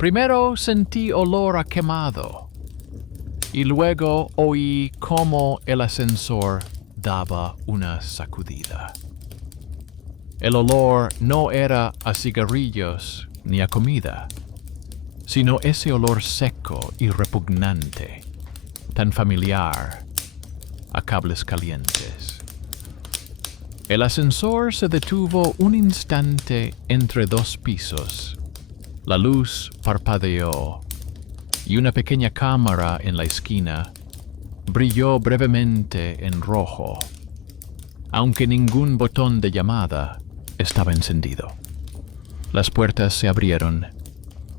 Primero sentí olor a quemado y luego oí cómo el ascensor daba una sacudida. El olor no era a cigarrillos ni a comida, sino ese olor seco y repugnante, tan familiar, a cables calientes. El ascensor se detuvo un instante entre dos pisos. La luz parpadeó y una pequeña cámara en la esquina brilló brevemente en rojo, aunque ningún botón de llamada estaba encendido. Las puertas se abrieron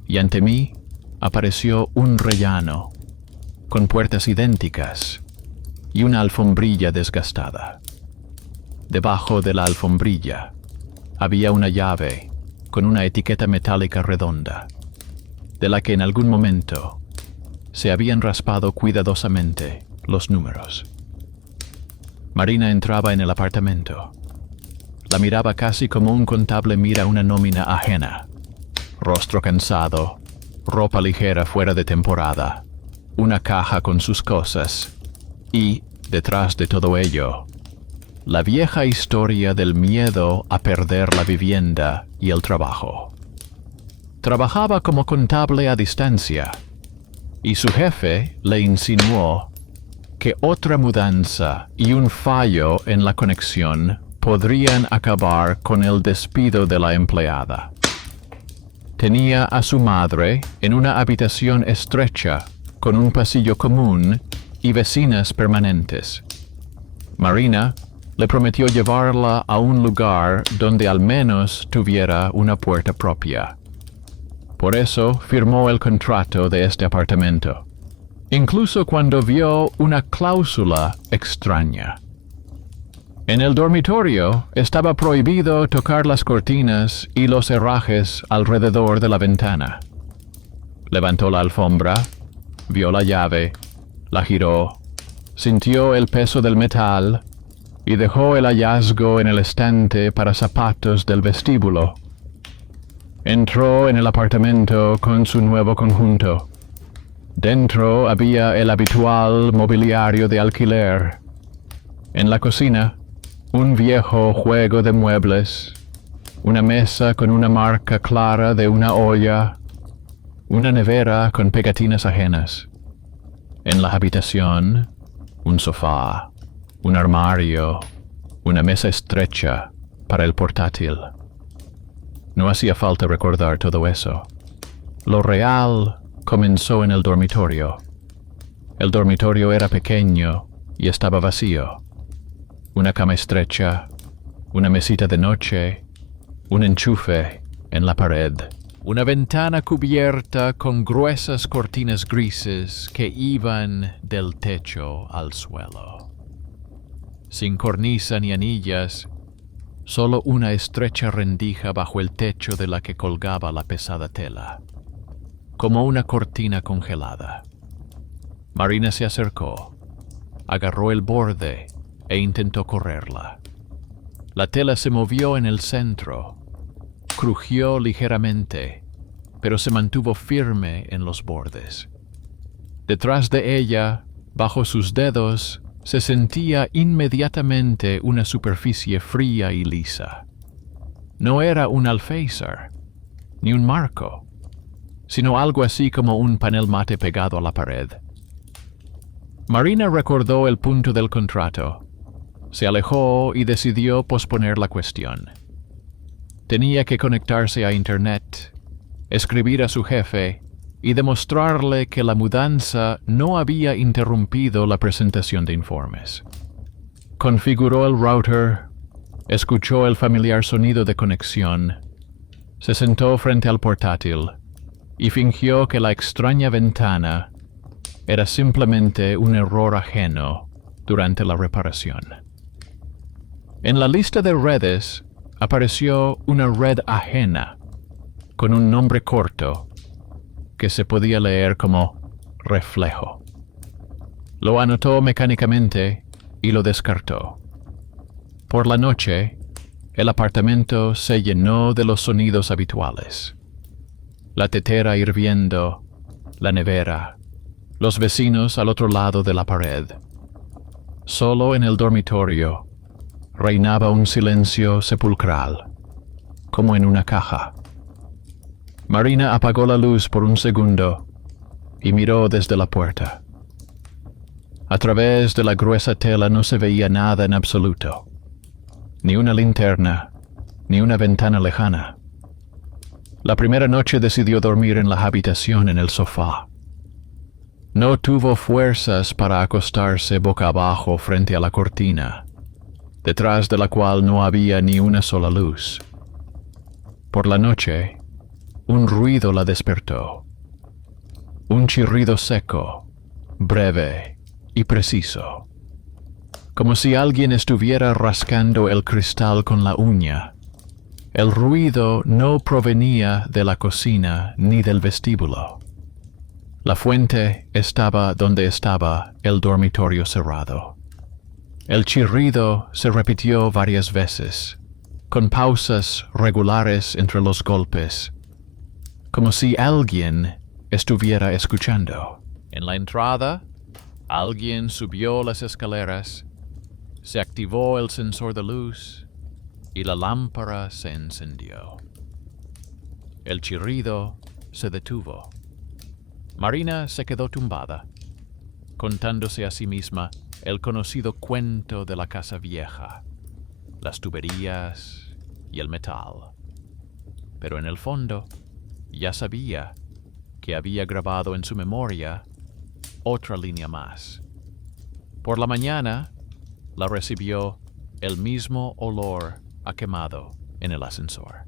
y ante mí apareció un rellano con puertas idénticas y una alfombrilla desgastada. Debajo de la alfombrilla había una llave con una etiqueta metálica redonda, de la que en algún momento se habían raspado cuidadosamente los números. Marina entraba en el apartamento. La miraba casi como un contable mira una nómina ajena. Rostro cansado, ropa ligera fuera de temporada, una caja con sus cosas y, detrás de todo ello, la vieja historia del miedo a perder la vivienda y el trabajo. Trabajaba como contable a distancia, y su jefe le insinuó que otra mudanza y un fallo en la conexión podrían acabar con el despido de la empleada. Tenía a su madre en una habitación estrecha con un pasillo común y vecinas permanentes. Marina le prometió llevarla a un lugar donde al menos tuviera una puerta propia. Por eso firmó el contrato de este apartamento, incluso cuando vio una cláusula extraña. En el dormitorio estaba prohibido tocar las cortinas y los herrajes alrededor de la ventana. Levantó la alfombra, vio la llave, la giró, sintió el peso del metal y dejó el hallazgo en el estante para zapatos del vestíbulo. Entró en el apartamento con su nuevo conjunto. Dentro había el habitual mobiliario de alquiler. En la cocina, un viejo juego de muebles, una mesa con una marca clara de una olla, una nevera con pegatinas ajenas. En la habitación, un sofá, un armario, una mesa estrecha para el portátil. No hacía falta recordar todo eso. Lo real comenzó en el dormitorio. El dormitorio era pequeño y estaba vacío. Una cama estrecha, una mesita de noche, un enchufe en la pared. Una ventana cubierta con gruesas cortinas grises que iban del techo al suelo. Sin cornisa ni anillas, solo una estrecha rendija bajo el techo de la que colgaba la pesada tela, como una cortina congelada. Marina se acercó, agarró el borde e intentó correrla. La tela se movió en el centro, crujió ligeramente, pero se mantuvo firme en los bordes. Detrás de ella, bajo sus dedos, se sentía inmediatamente una superficie fría y lisa. No era un alféizar, ni un marco, sino algo así como un panel mate pegado a la pared. Marina recordó el punto del contrato, se alejó y decidió posponer la cuestión. Tenía que conectarse a Internet, escribir a su jefe y demostrarle que la mudanza no había interrumpido la presentación de informes. Configuró el router, escuchó el familiar sonido de conexión, se sentó frente al portátil y fingió que la extraña ventana era simplemente un error ajeno durante la reparación. En la lista de redes apareció una red ajena con un nombre corto que se podía leer como Reflejo. Lo anotó mecánicamente y lo descartó. Por la noche, el apartamento se llenó de los sonidos habituales. la tetera hirviendo, la nevera, los vecinos al otro lado de la pared. Solo en el dormitorio reinaba un silencio sepulcral, como en una caja. Marina apagó la luz por un segundo y miró desde la puerta. A través de la gruesa tela no se veía nada en absoluto, ni una linterna, ni una ventana lejana. La primera noche decidió dormir en la habitación en el sofá. No tuvo fuerzas para acostarse boca abajo frente a la cortina, detrás de la cual no había ni una sola luz. Por la noche, un ruido la despertó. Un chirrido seco, breve y preciso, como si alguien estuviera rascando el cristal con la uña. El ruido no provenía de la cocina ni del vestíbulo. La fuente estaba donde estaba el dormitorio cerrado. El chirrido se repitió varias veces, con pausas regulares entre los golpes, como si alguien estuviera escuchando. En la entrada, alguien subió las escaleras, se activó el sensor de luz y la lámpara se encendió. El chirrido se detuvo. Marina se quedó tumbada, contándose a sí misma el conocido cuento de la casa vieja, las tuberías y el metal. Pero en el fondo, ya sabía que había grabado en su memoria otra línea más. Por la mañana, la recibió el mismo olor a quemado en el ascensor.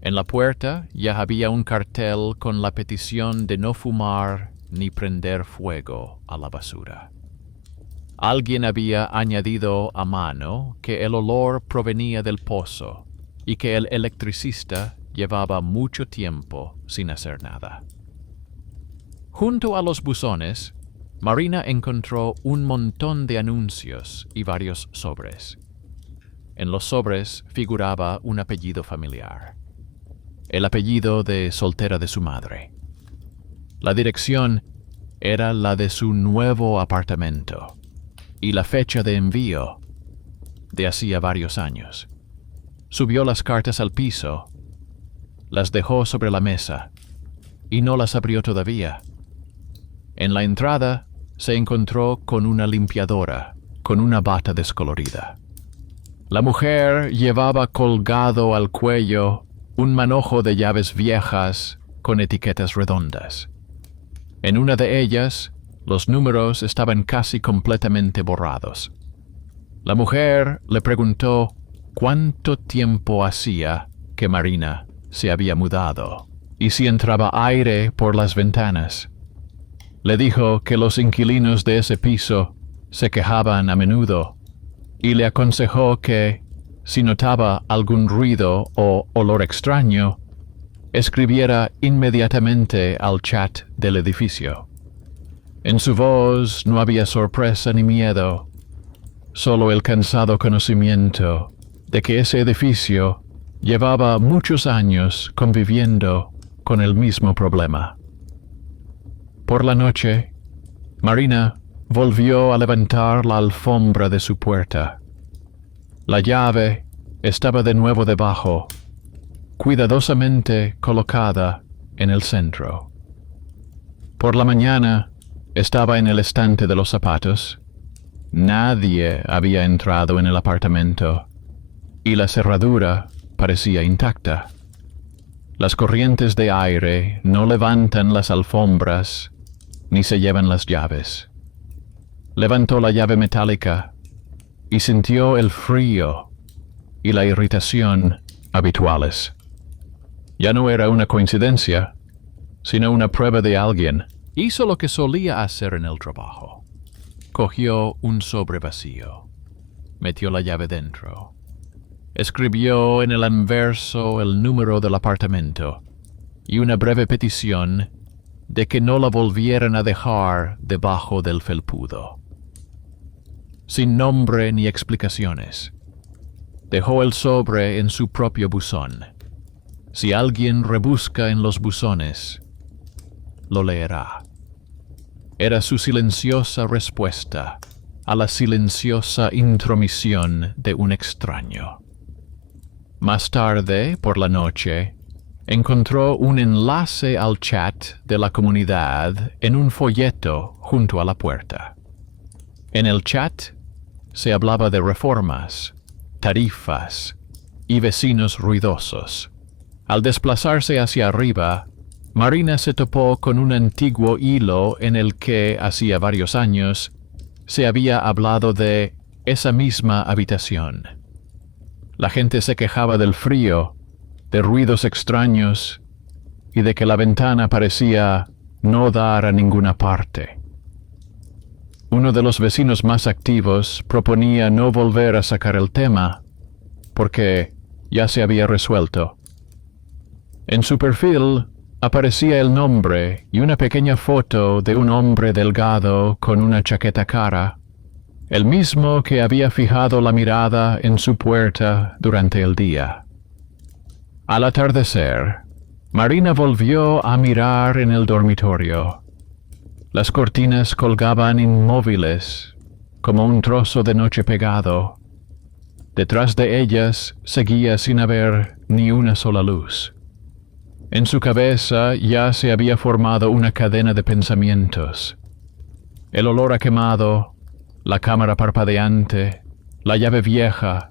En la puerta ya había un cartel con la petición de no fumar ni prender fuego a la basura. Alguien había añadido a mano que el olor provenía del pozo y que el electricista llevaba mucho tiempo sin hacer nada. Junto a los buzones, Marina encontró un montón de anuncios y varios sobres. En los sobres figuraba un apellido familiar, el apellido de soltera de su madre. La dirección era la de su nuevo apartamento y la fecha de envío de hacía varios años. Subió las cartas al piso, las dejó sobre la mesa y no las abrió todavía. En la entrada se encontró con una limpiadora con una bata descolorida. La mujer llevaba colgado al cuello un manojo de llaves viejas con etiquetas redondas. En una de ellas, los números estaban casi completamente borrados. La mujer le preguntó cuánto tiempo hacía que Marina se había mudado y si entraba aire por las ventanas. Le dijo que los inquilinos de ese piso se quejaban a menudo y le aconsejó que, si notaba algún ruido o olor extraño, escribiera inmediatamente al chat del edificio. En su voz no había sorpresa ni miedo, solo el cansado conocimiento de que ese edificio llevaba muchos años conviviendo con el mismo problema. Por la noche, Marina volvió a levantar la alfombra de su puerta. La llave estaba de nuevo debajo, cuidadosamente colocada en el centro. Por la mañana estaba en el estante de los zapatos. Nadie había entrado en el apartamento y la cerradura parecía intacta. Las corrientes de aire no levantan las alfombras ni se llevan las llaves. Levantó la llave metálica y sintió el frío y la irritación habituales. Ya no era una coincidencia, sino una prueba de alguien. Hizo lo que solía hacer en el trabajo. Cogió un sobre vacío, metió la llave dentro, escribió en el anverso el número del apartamento y una breve petición de que no la volvieran a dejar debajo del felpudo. Sin nombre ni explicaciones, dejó el sobre en su propio buzón. Si alguien rebusca en los buzones, lo leerá. Era su silenciosa respuesta a la silenciosa intromisión de un extraño. Más tarde, por la noche, encontró un enlace al chat de la comunidad en un folleto junto a la puerta. En el chat se hablaba de reformas, tarifas y vecinos ruidosos. Al desplazarse hacia arriba, Marina se topó con un antiguo hilo en el que, hacía varios años, se había hablado de esa misma habitación. La gente se quejaba del frío, de ruidos extraños y de que la ventana parecía no dar a ninguna parte. Uno de los vecinos más activos proponía no volver a sacar el tema, porque ya se había resuelto. En su perfil aparecía el nombre y una pequeña foto de un hombre delgado con una chaqueta cara, el mismo que había fijado la mirada en su puerta durante el día. Al atardecer, Marina volvió a mirar en el dormitorio. Las cortinas colgaban inmóviles, como un trozo de noche pegado. Detrás de ellas seguía sin haber ni una sola luz. En su cabeza ya se había formado una cadena de pensamientos. El olor a quemado, la cámara parpadeante, la llave vieja,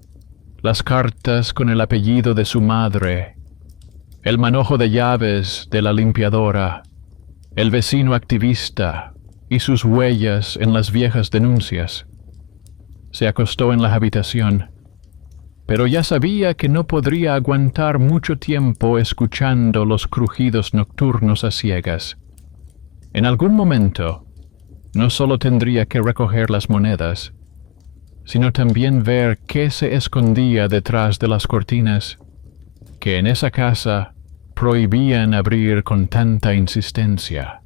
las cartas con el apellido de su madre, el manojo de llaves de la limpiadora, el vecino activista y sus huellas en las viejas denuncias. Se acostó en la habitación, pero ya sabía que no podría aguantar mucho tiempo escuchando los crujidos nocturnos a ciegas. En algún momento, no solo tendría que recoger las monedas, sino también ver qué se escondía detrás de las cortinas, que en esa casa prohibían abrir con tanta insistencia.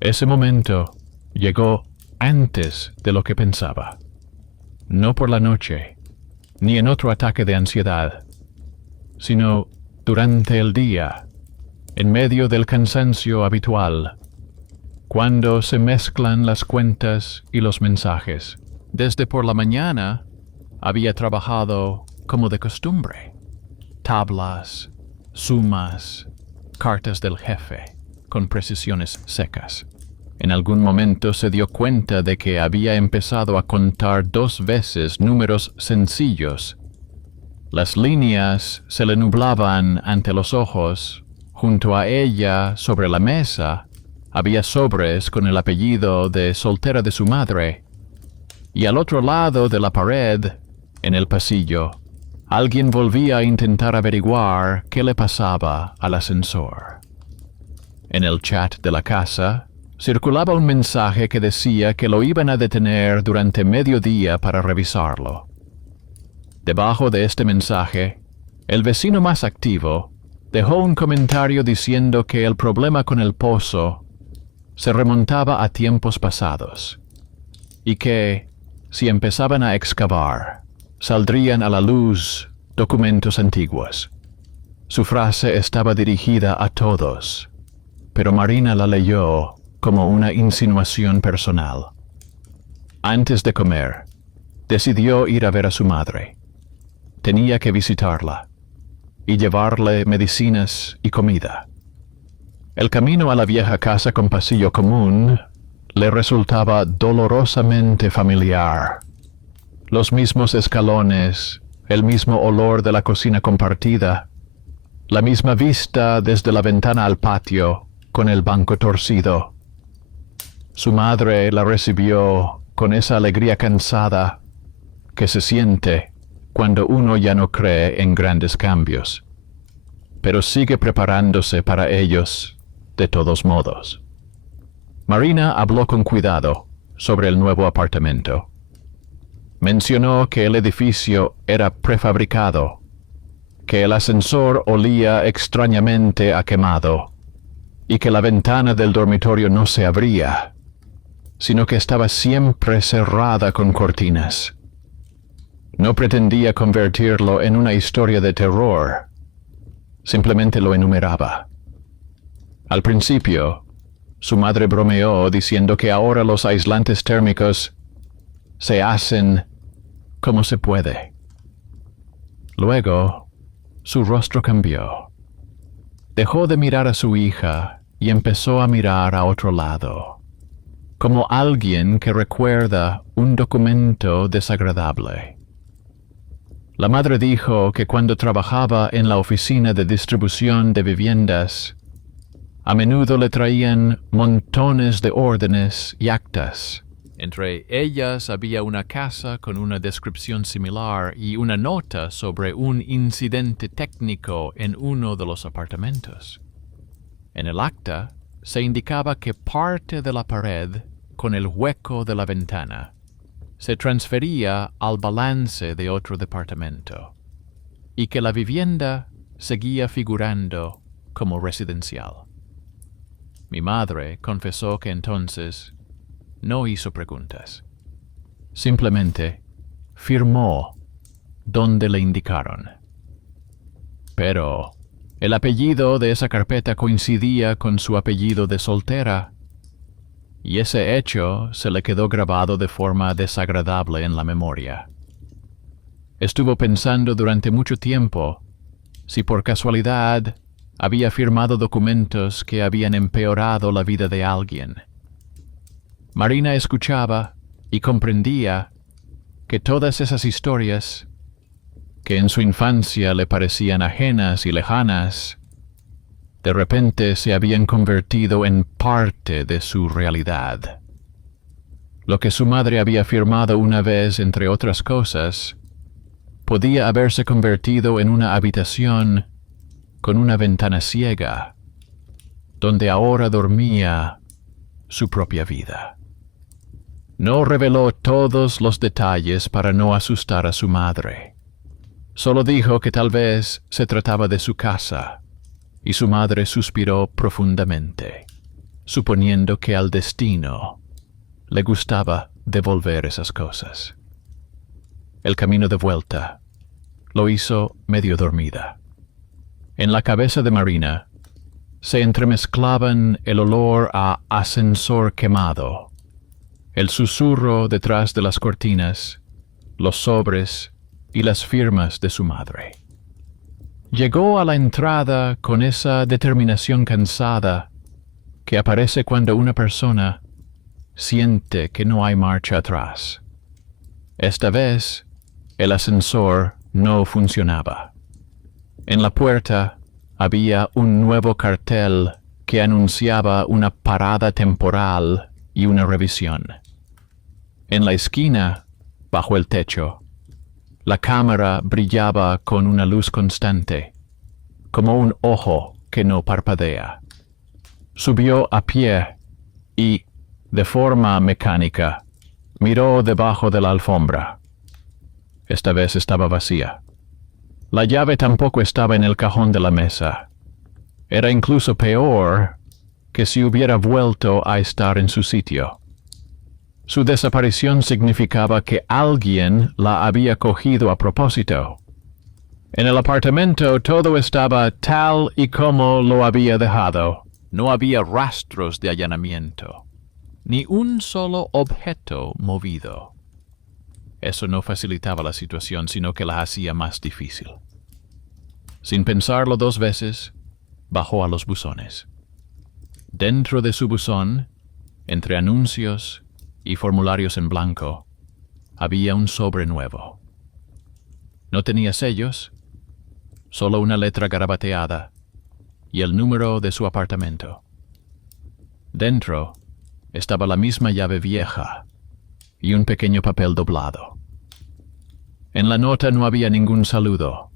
Ese momento llegó antes de lo que pensaba. No por la noche, ni en otro ataque de ansiedad, sino durante el día, en medio del cansancio habitual, cuando se mezclan las cuentas y los mensajes. Desde por la mañana había trabajado como de costumbre. Tablas, sumas, cartas del jefe, con precisiones secas. En algún momento se dio cuenta de que había empezado a contar 2 veces números sencillos. Las líneas se le nublaban ante los ojos. Junto a ella, sobre la mesa, había sobres con el apellido de soltera de su madre. Y al otro lado de la pared, en el pasillo, alguien volvía a intentar averiguar qué le pasaba al ascensor. En el chat de la casa, circulaba un mensaje que decía que lo iban a detener durante mediodía para revisarlo. Debajo de este mensaje, el vecino más activo dejó un comentario diciendo que el problema con el pozo se remontaba a tiempos pasados y que, si empezaban a excavar, saldrían a la luz documentos antiguos. Su frase estaba dirigida a todos, pero Marina la leyó como una insinuación personal. Antes de comer, decidió ir a ver a su madre. Tenía que visitarla y llevarle medicinas y comida. El camino a la vieja casa con pasillo común le resultaba dolorosamente familiar. Los mismos escalones, el mismo olor de la cocina compartida, la misma vista desde la ventana al patio con el banco torcido. Su madre la recibió con esa alegría cansada que se siente cuando uno ya no cree en grandes cambios, pero sigue preparándose para ellos de todos modos. Marina habló con cuidado sobre el nuevo apartamento. Mencionó que el edificio era prefabricado, que el ascensor olía extrañamente a quemado y que la ventana del dormitorio no se abría, sino que estaba siempre cerrada con cortinas. No pretendía convertirlo en una historia de terror, simplemente lo enumeraba. Al principio, su madre bromeó diciendo que ahora los aislantes térmicos se hacen como se puede. Luego, su rostro cambió. Dejó de mirar a su hija y empezó a mirar a otro lado, como alguien que recuerda un documento desagradable. La madre dijo que cuando trabajaba en la oficina de distribución de viviendas, a menudo le traían montones de órdenes y actas. Entre ellas había una casa con una descripción similar y una nota sobre un incidente técnico en uno de los apartamentos. En el acta se indicaba que parte de la pared, con el hueco de la ventana, se transfería al balance de otro departamento, y que la vivienda seguía figurando como residencial. Mi madre confesó que entonces no hizo preguntas. Simplemente firmó donde le indicaron. Pero el apellido de esa carpeta coincidía con su apellido de soltera, y ese hecho se le quedó grabado de forma desagradable en la memoria. Estuvo pensando durante mucho tiempo si por casualidad había firmado documentos que habían empeorado la vida de alguien. Marina escuchaba y comprendía que todas esas historias, que en su infancia le parecían ajenas y lejanas, de repente se habían convertido en parte de su realidad. Lo que su madre había firmado una vez, entre otras cosas, podía haberse convertido en una habitación con una ventana ciega, donde ahora dormía su propia vida. No reveló todos los detalles para no asustar a su madre. Solo dijo que tal vez se trataba de su casa, y su madre suspiró profundamente, suponiendo que al destino le gustaba devolver esas cosas. El camino de vuelta lo hizo medio dormida. En la cabeza de Marina se entremezclaban el olor a ascensor quemado, el susurro detrás de las cortinas, los sobres y las firmas de su madre. Llegó a la entrada con esa determinación cansada que aparece cuando una persona siente que no hay marcha atrás. Esta vez, el ascensor no funcionaba. En la puerta había un nuevo cartel que anunciaba una parada temporal y una revisión. En la esquina, bajo el techo, la cámara brillaba con una luz constante, como un ojo que no parpadea. Subió a pie y, de forma mecánica, miró debajo de la alfombra. Esta vez estaba vacía. La llave tampoco estaba en el cajón de la mesa. Era incluso peor que si hubiera vuelto a estar en su sitio. Su desaparición significaba que alguien la había cogido a propósito. En el apartamento todo estaba tal y como lo había dejado. No había rastros de allanamiento, ni un solo objeto movido. Eso no facilitaba la situación, sino que la hacía más difícil. Sin pensarlo dos veces, bajó a los buzones. Dentro de su buzón, entre anuncios y formularios en blanco, había un sobre nuevo. No tenía sellos, solo una letra garabateada y el número de su apartamento. Dentro estaba la misma llave vieja y un pequeño papel doblado. En la nota no había ningún saludo,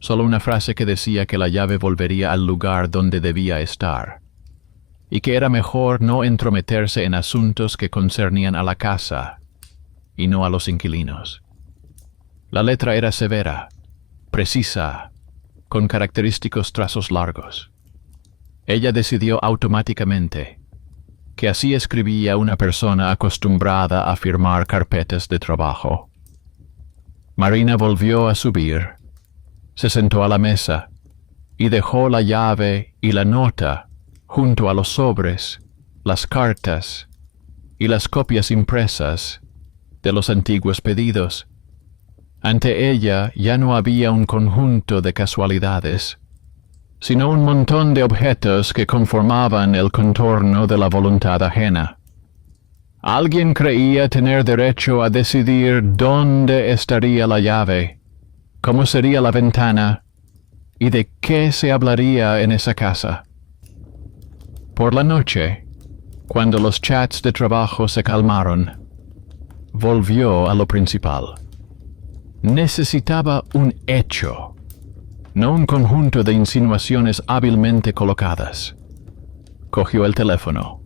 solo una frase que decía que la llave volvería al lugar donde debía estar, y que era mejor no entrometerse en asuntos que concernían a la casa y no a los inquilinos. La letra era severa, precisa, con característicos trazos largos. Ella decidió automáticamente que así escribía una persona acostumbrada a firmar carpetas de trabajo. Marina volvió a subir, se sentó a la mesa y dejó la llave y la nota junto a los sobres, las cartas y las copias impresas de los antiguos pedidos. Ante ella ya no había un conjunto de casualidades, sino un montón de objetos que conformaban el contorno de la voluntad ajena. Alguien creía tener derecho a decidir dónde estaría la llave, cómo sería la ventana y de qué se hablaría en esa casa. Por la noche, cuando los chats de trabajo se calmaron, volvió a lo principal. Necesitaba un hecho, no un conjunto de insinuaciones hábilmente colocadas. Cogió el teléfono,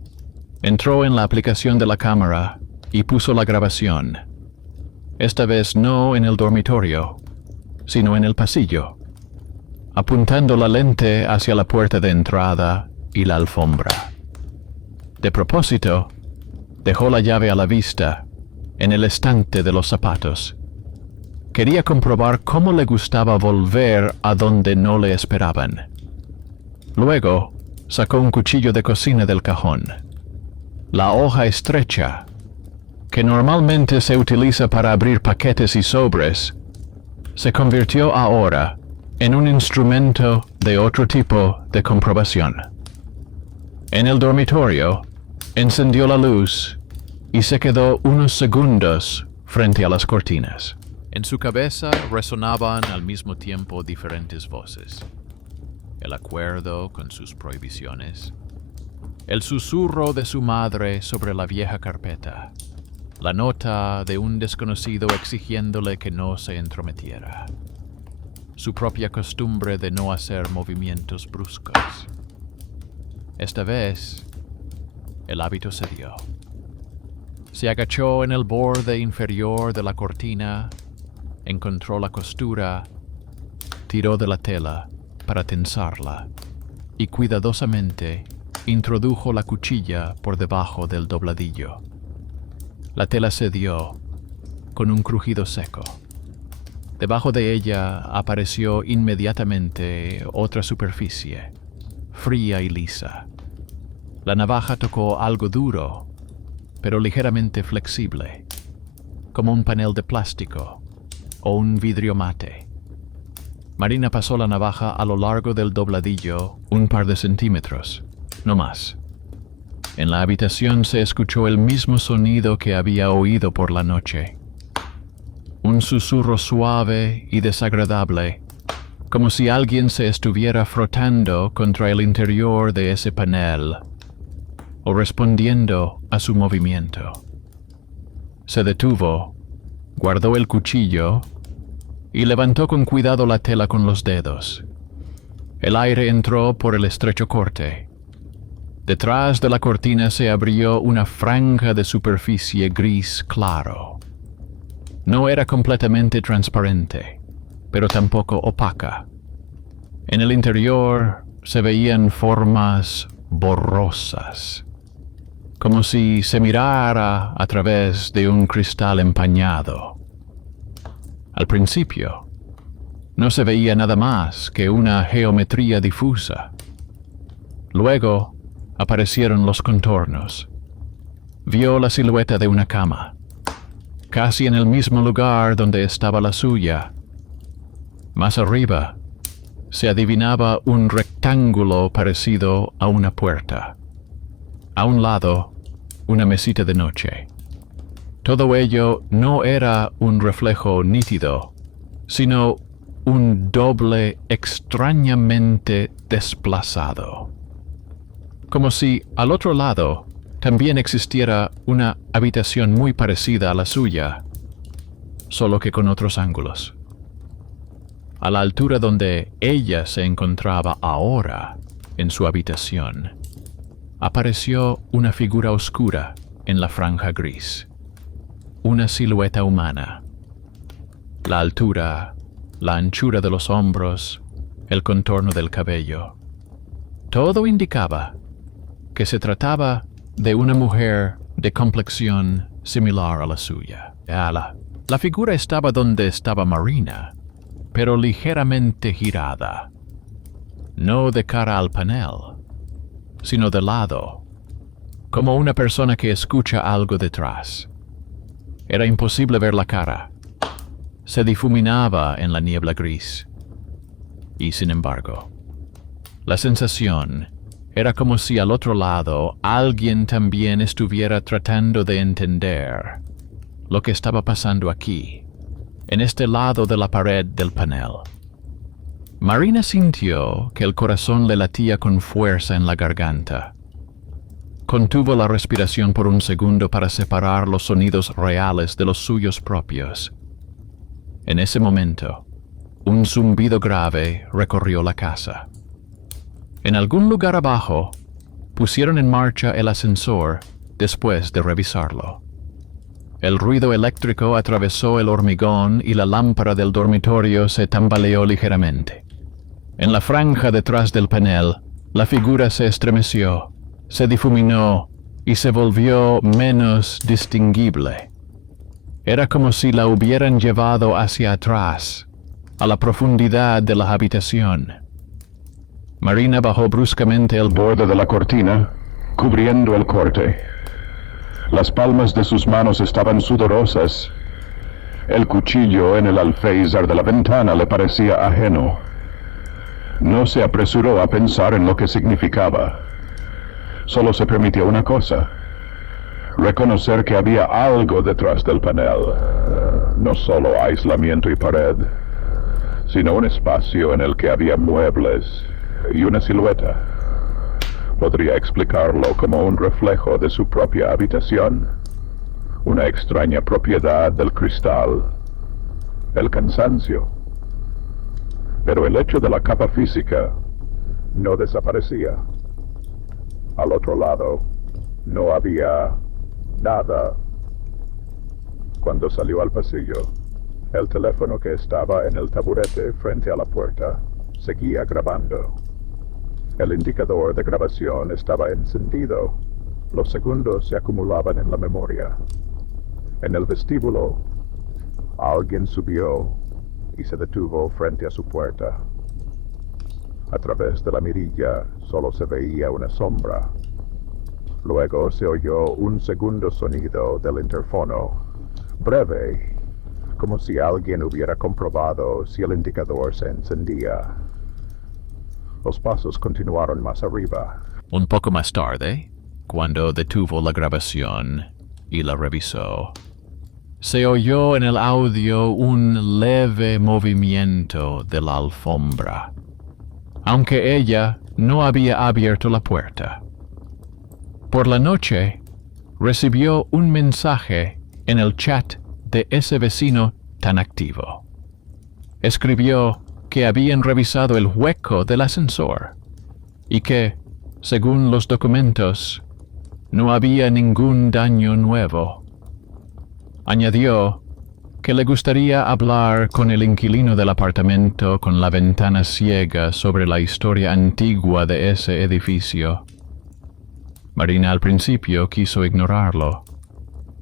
entró en la aplicación de la cámara y puso la grabación. Esta vez no en el dormitorio, sino en el pasillo, apuntando la lente hacia la puerta de entrada y la alfombra. De propósito, dejó la llave a la vista, en el estante de los zapatos. Quería comprobar cómo le gustaba volver a donde no le esperaban. Luego, sacó un cuchillo de cocina del cajón. La hoja estrecha, que normalmente se utiliza para abrir paquetes y sobres, se convirtió ahora en un instrumento de otro tipo de comprobación. En el dormitorio, encendió la luz y se quedó unos segundos frente a las cortinas. En su cabeza resonaban al mismo tiempo diferentes voces. El acuerdo con sus prohibiciones, el susurro de su madre sobre la vieja carpeta, la nota de un desconocido exigiéndole que no se entrometiera, su propia costumbre de no hacer movimientos bruscos. Esta vez, el hábito cedió. Se agachó en el borde inferior de la cortina, encontró la costura, tiró de la tela para tensarla y cuidadosamente introdujo la cuchilla por debajo del dobladillo. La tela cedió con un crujido seco. Debajo de ella apareció inmediatamente otra superficie, fría y lisa. La navaja tocó algo duro, pero ligeramente flexible, como un panel de plástico o un vidrio mate. Marina pasó la navaja a lo largo del dobladillo un par de centímetros, no más. En la habitación se escuchó el mismo sonido que había oído por la noche. Un susurro suave y desagradable, como si alguien se estuviera frotando contra el interior de ese panel, o respondiendo a su movimiento. Se detuvo, guardó el cuchillo y levantó con cuidado la tela con los dedos. El aire entró por el estrecho corte. Detrás de la cortina se abrió una franja de superficie gris claro. No era completamente transparente, pero tampoco opaca. En el interior se veían formas borrosas, como si se mirara a través de un cristal empañado. Al principio, no se veía nada más que una geometría difusa. Luego aparecieron los contornos. Vio la silueta de una cama, casi en el mismo lugar donde estaba la suya. Más arriba, se adivinaba un rectángulo parecido a una puerta. A un lado, una mesita de noche. Todo ello no era un reflejo nítido, sino un doble extrañamente desplazado. Como si al otro lado también existiera una habitación muy parecida a la suya, solo que con otros ángulos. A la altura donde ella se encontraba ahora, en su habitación, apareció una figura oscura en la franja gris. Una silueta humana. La altura, la anchura de los hombros, el contorno del cabello. Todo indicaba que se trataba de una mujer de complexión similar a la suya. La figura estaba donde estaba Marina, pero ligeramente girada. no de cara al panel, sino de lado, como una persona que escucha algo detrás. Era imposible ver la cara. Se difuminaba en la niebla gris. Y sin embargo, la sensación era como si al otro lado alguien también estuviera tratando de entender lo que estaba pasando aquí, en este lado de la pared del panel. Marina sintió que el corazón le latía con fuerza en la garganta. Contuvo la respiración por un segundo para separar los sonidos reales de los suyos propios. En ese momento, un zumbido grave recorrió la casa. En algún lugar abajo, pusieron en marcha el ascensor después de revisarlo. El ruido eléctrico atravesó el hormigón y la lámpara del dormitorio se tambaleó ligeramente. En la franja detrás del panel, la figura se estremeció, se difuminó y se volvió menos distinguible. Era como si la hubieran llevado hacia atrás, a la profundidad de la habitación. Marina bajó bruscamente el borde de la cortina, cubriendo el corte. Las palmas de sus manos estaban sudorosas. El cuchillo en el alféizar de la ventana le parecía ajeno. No se apresuró a pensar en lo que significaba. Solo se permitió una cosa: reconocer que había algo detrás del panel. No solo aislamiento y pared, sino un espacio en el que había muebles y una silueta. Podría explicarlo como un reflejo de su propia habitación, una extraña propiedad del cristal, el cansancio. Pero el hecho de la capa física no desaparecía. Al otro lado no había nada. Cuando salió al pasillo, el teléfono que estaba en el taburete frente a la puerta seguía grabando. El indicador de grabación estaba encendido. Los segundos se acumulaban en la memoria. En el vestíbulo, alguien subió y se detuvo frente a su puerta. A través de la mirilla solo se veía una sombra. Luego se oyó un segundo sonido del interfono, breve, como si alguien hubiera comprobado si el indicador se encendía. Los pasos continuaron más arriba. Un poco más tarde, cuando detuvo la grabación y la revisó, se oyó en el audio un leve movimiento de la alfombra, aunque ella no había abierto la puerta. Por la noche, recibió un mensaje en el chat de ese vecino tan activo. Escribió que habían revisado el hueco del ascensor y que, según los documentos, no había ningún daño nuevo. Añadió que le gustaría hablar con el inquilino del apartamento con la ventana ciega sobre la historia antigua de ese edificio. Marina al principio quiso ignorarlo.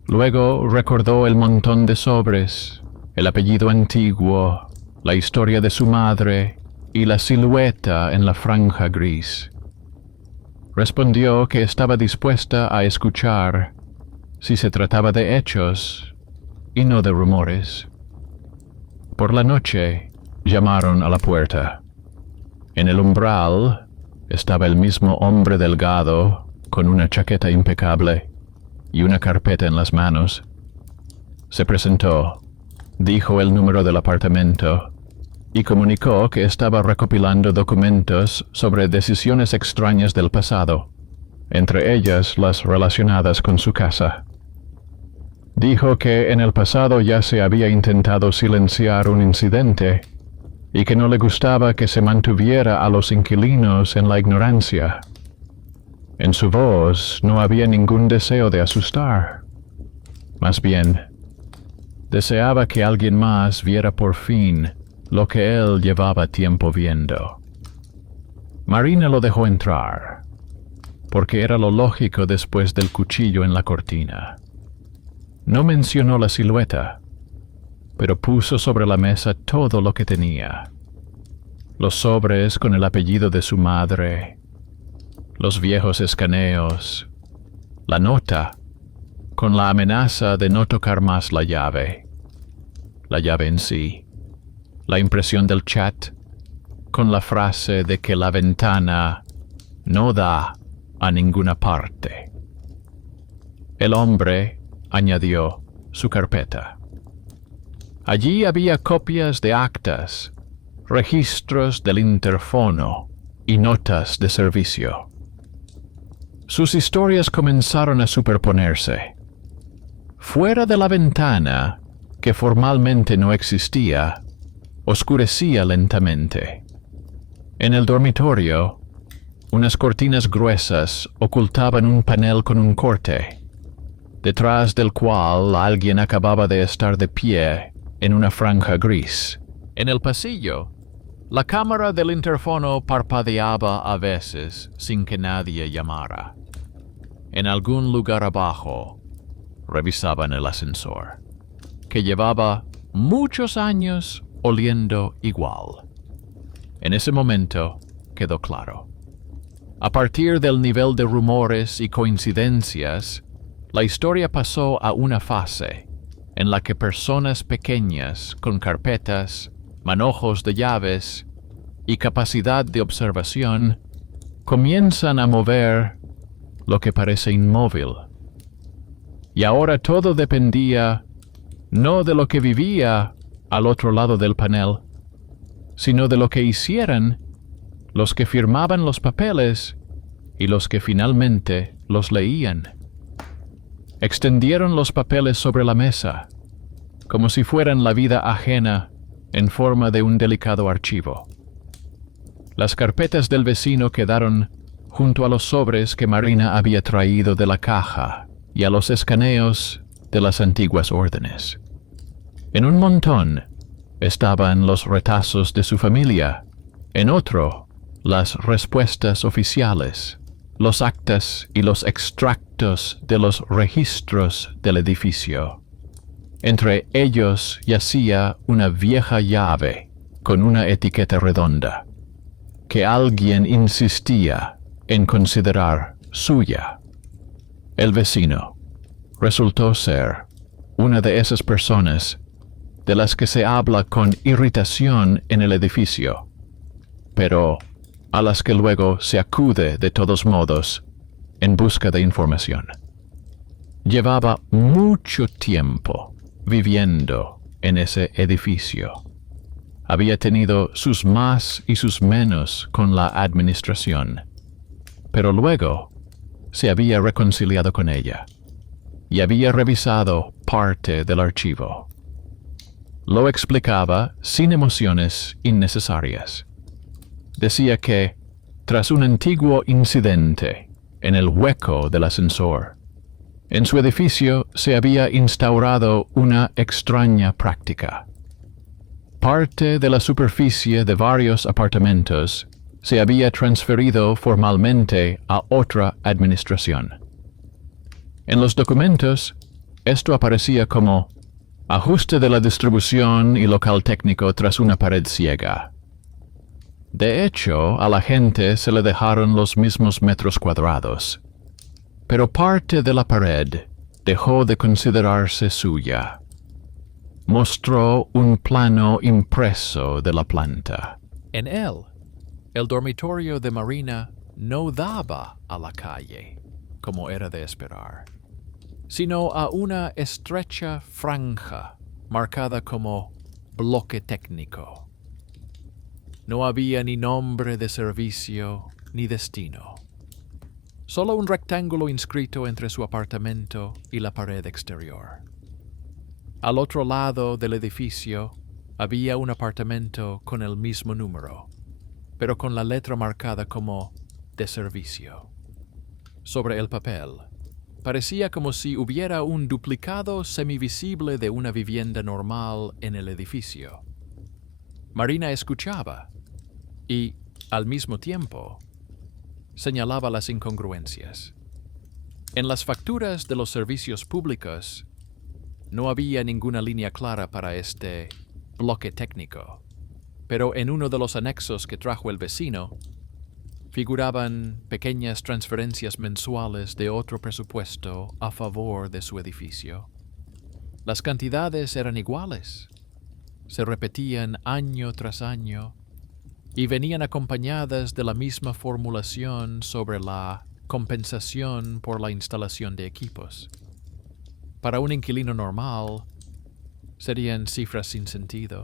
Luego recordó el montón de sobres, el apellido antiguo, la historia de su madre y la silueta en la franja gris. Respondió que estaba dispuesta a escuchar si se trataba de hechos y no de rumores. Por la noche llamaron a la puerta. En el umbral estaba el mismo hombre delgado con una chaqueta impecable y una carpeta en las manos. Se presentó, dijo el número del apartamento y comunicó que estaba recopilando documentos sobre decisiones extrañas del pasado, entre ellas las relacionadas con su casa. Dijo que en el pasado ya se había intentado silenciar un incidente y que no le gustaba que se mantuviera a los inquilinos en la ignorancia. En su voz no había ningún deseo de asustar. Más bien, deseaba que alguien más viera por fin lo que él llevaba tiempo viendo. Marina lo dejó entrar, porque era lo lógico después del cuchillo en la cortina. No mencionó la silueta, pero puso sobre la mesa todo lo que tenía. los sobres con el apellido de su madre, los viejos escaneos, la nota con la amenaza de no tocar más la llave en sí, la impresión del chat con la frase de que la ventana no da a ninguna parte. El hombre añadió su carpeta. Allí había copias de actas, registros del interfono y notas de servicio. Sus historias comenzaron a superponerse. Fuera de la ventana, que formalmente no existía, oscurecía lentamente. En el dormitorio, unas cortinas gruesas ocultaban un panel con un corte, detrás del cual alguien acababa de estar de pie en una franja gris. En el pasillo, la cámara del interfono parpadeaba a veces sin que nadie llamara. En algún lugar abajo, revisaban el ascensor, que llevaba muchos años oliendo igual. En ese momento quedó claro. A partir del nivel de rumores y coincidencias, la historia pasó a una fase en la que personas pequeñas con carpetas, manojos de llaves y capacidad de observación comienzan a mover lo que parece inmóvil. Y ahora todo dependía no de lo que vivía al otro lado del panel, sino de lo que hicieran los que firmaban los papeles y los que finalmente los leían. Extendieron los papeles sobre la mesa, como si fueran la vida ajena en forma de un delicado archivo. Las carpetas del vecino quedaron junto a los sobres que Marina había traído de la caja y a los escaneos de las antiguas órdenes. En un montón estaban los retazos de su familia, en otro, las respuestas oficiales, los actas y los extractos de los registros del edificio. Entre ellos yacía una vieja llave con una etiqueta redonda, que alguien insistía en considerar suya. El vecino resultó ser una de esas personas de las que se habla con irritación en el edificio, pero a las que luego se acude de todos modos en busca de información. Llevaba mucho tiempo viviendo en ese edificio. Había tenido sus más y sus menos con la administración, pero luego se había reconciliado con ella y había revisado parte del archivo. Lo explicaba sin emociones innecesarias. Decía que, tras un antiguo incidente en el hueco del ascensor, en su edificio se había instaurado una extraña práctica. Parte de la superficie de varios apartamentos se había transferido formalmente a otra administración. En los documentos, esto aparecía como ajuste de la distribución y local técnico tras una pared ciega. De hecho, a la gente se le dejaron los mismos metros cuadrados, pero parte de la pared dejó de considerarse suya. Mostró un plano impreso de la planta. En él, el dormitorio de Marina no daba a la calle, como era de esperar, sino a una estrecha franja marcada como bloque técnico. No había ni nombre de servicio ni destino. Solo un rectángulo inscrito entre su apartamento y la pared exterior. Al otro lado del edificio había un apartamento con el mismo número, pero con la letra marcada como de servicio. Sobre el papel, parecía como si hubiera un duplicado semivisible de una vivienda normal en el edificio. Marina escuchaba y, al mismo tiempo, señalaba las incongruencias. En las facturas de los servicios públicos no había ninguna línea clara para este bloque técnico. pero en uno de los anexos que trajo el vecino, figuraban pequeñas transferencias mensuales de otro presupuesto a favor de su edificio. Las cantidades eran iguales, se repetían año tras año y venían acompañadas de la misma formulación sobre la compensación por la instalación de equipos. Para un inquilino normal, serían cifras sin sentido.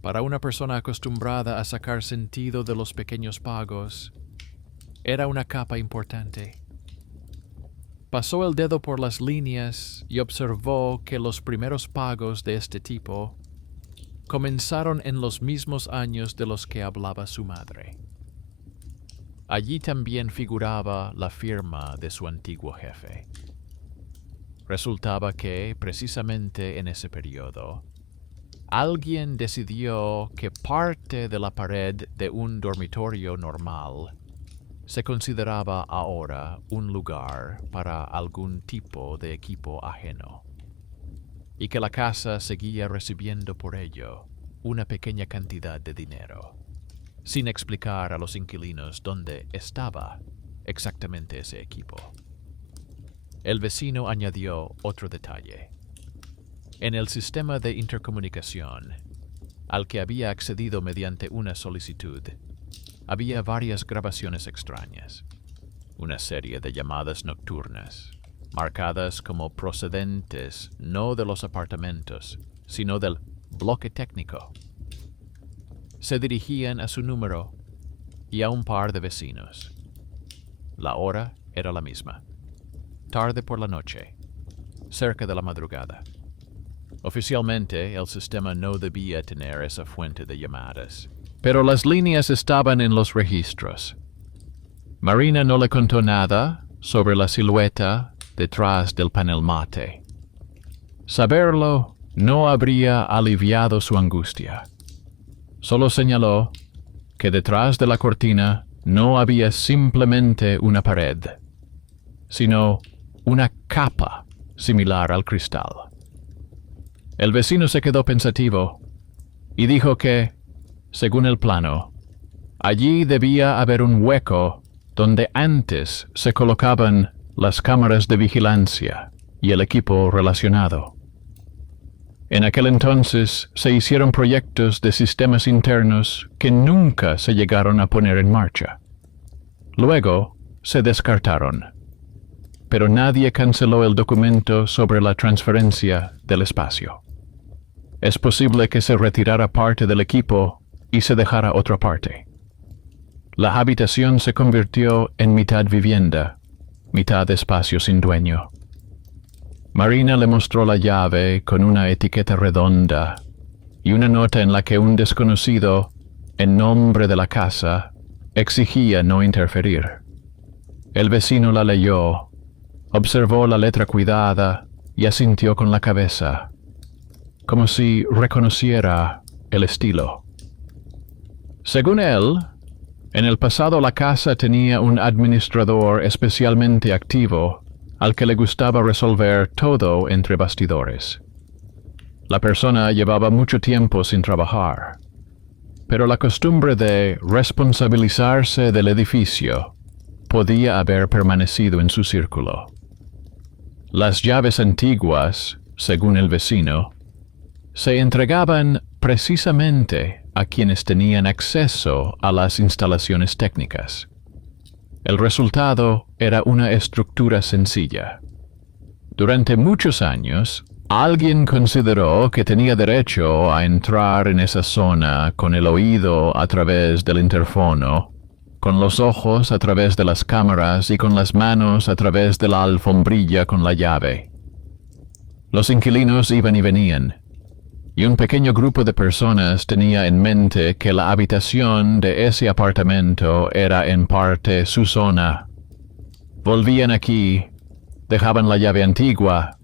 Para una persona acostumbrada a sacar sentido de los pequeños pagos, era una capa importante. Pasó el dedo por las líneas y observó que los primeros pagos de este tipo comenzaron en los mismos años de los que hablaba su madre. Allí también figuraba la firma de su antiguo jefe. Resultaba que, precisamente en ese periodo, alguien decidió que parte de la pared de un dormitorio normal se consideraba ahora un lugar para algún tipo de equipo ajeno, y que la casa seguía recibiendo por ello una pequeña cantidad de dinero, sin explicar a los inquilinos dónde estaba exactamente ese equipo. El vecino añadió otro detalle. En el sistema de intercomunicación, al que había accedido mediante una solicitud, había varias grabaciones extrañas, una serie de llamadas nocturnas, marcadas como procedentes no de los apartamentos, sino del bloque técnico. Se dirigían a su número y a un par de vecinos. La hora era la misma, tarde por la noche, cerca de la madrugada. Oficialmente, el sistema no debía tener esa fuente de llamadas, pero las líneas estaban en los registros. Marina no le contó nada sobre la silueta detrás del panel mate. Saberlo no habría aliviado su angustia. Solo señaló que detrás de la cortina no había simplemente una pared, sino una capa similar al cristal. El vecino se quedó pensativo y dijo que, según el plano, allí debía haber un hueco donde antes se colocaban las cámaras de vigilancia y el equipo relacionado. En aquel entonces se hicieron proyectos de sistemas internos que nunca se llegaron a poner en marcha. Luego se descartaron, pero nadie canceló el documento sobre la transferencia del espacio. Es posible que se retirara parte del equipo y se dejara otra parte. La habitación se convirtió en mitad vivienda, mitad espacio sin dueño. Marina le mostró la llave con una etiqueta redonda y una nota en la que un desconocido, en nombre de la casa, exigía no interferir. El vecino la leyó, observó la letra cuidada y asintió con la cabeza, como si reconociera el estilo. Según él, en el pasado la casa tenía un administrador especialmente activo al que le gustaba resolver todo entre bastidores. La persona llevaba mucho tiempo sin trabajar, pero la costumbre de responsabilizarse del edificio podía haber permanecido en su círculo. Las llaves antiguas, según el vecino, se entregaban precisamente a quienes tenían acceso a las instalaciones técnicas. El resultado era una estructura sencilla. Durante muchos años, alguien consideró que tenía derecho a entrar en esa zona con el oído a través del interfono, con los ojos a través de las cámaras y con las manos a través de la alfombrilla con la llave. Los inquilinos iban y venían, y un pequeño grupo de personas tenía en mente que la habitación de ese apartamento era en parte su zona. Volvían aquí, dejaban la llave antigua,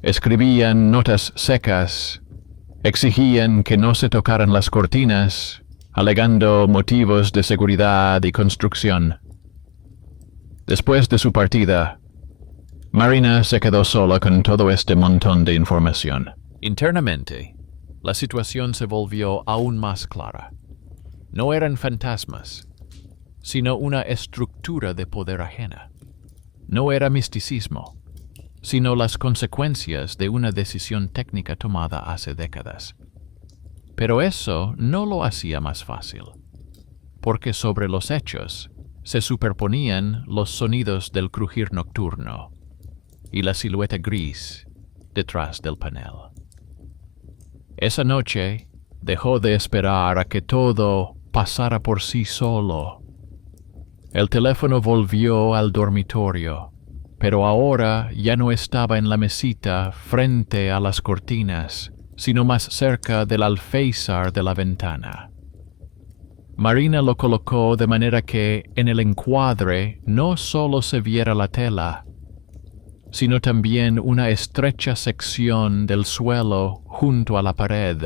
escribían notas secas, exigían que no se tocaran las cortinas, alegando motivos de seguridad y construcción. Después de su partida, Marina se quedó sola con todo este montón de información. Internamente, La situación se volvió aún más clara. No eran fantasmas, sino una estructura de poder ajena. No era misticismo, sino las consecuencias de una decisión técnica tomada hace décadas. Pero eso no lo hacía más fácil, porque sobre los hechos se superponían los sonidos del crujir nocturno y la silueta gris detrás del panel. Esa noche dejó de esperar a que todo pasara por sí solo. El teléfono volvió al dormitorio, pero ahora ya no estaba en la mesita frente a las cortinas, sino más cerca del alféizar de la ventana. Marina lo colocó de manera que en el encuadre no solo se viera la tela, sino también una estrecha sección del suelo junto a la pared,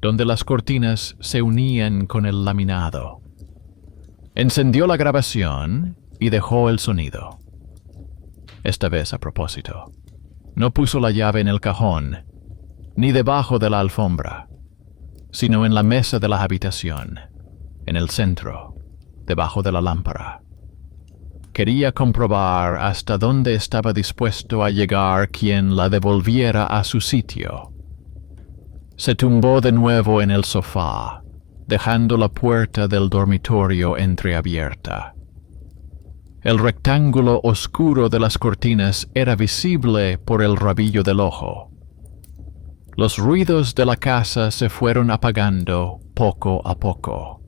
donde las cortinas se unían con el laminado. Encendió la grabación y dejó el sonido. Esta vez a propósito. No puso la llave en el cajón, ni debajo de la alfombra, sino en la mesa de la habitación, en el centro, debajo de la lámpara. Quería comprobar hasta dónde estaba dispuesto a llegar quien la devolviera a su sitio. Se tumbó de nuevo en el sofá, dejando la puerta del dormitorio entreabierta. El rectángulo oscuro de las cortinas era visible por el rabillo del ojo. Los ruidos de la casa se fueron apagando poco a poco.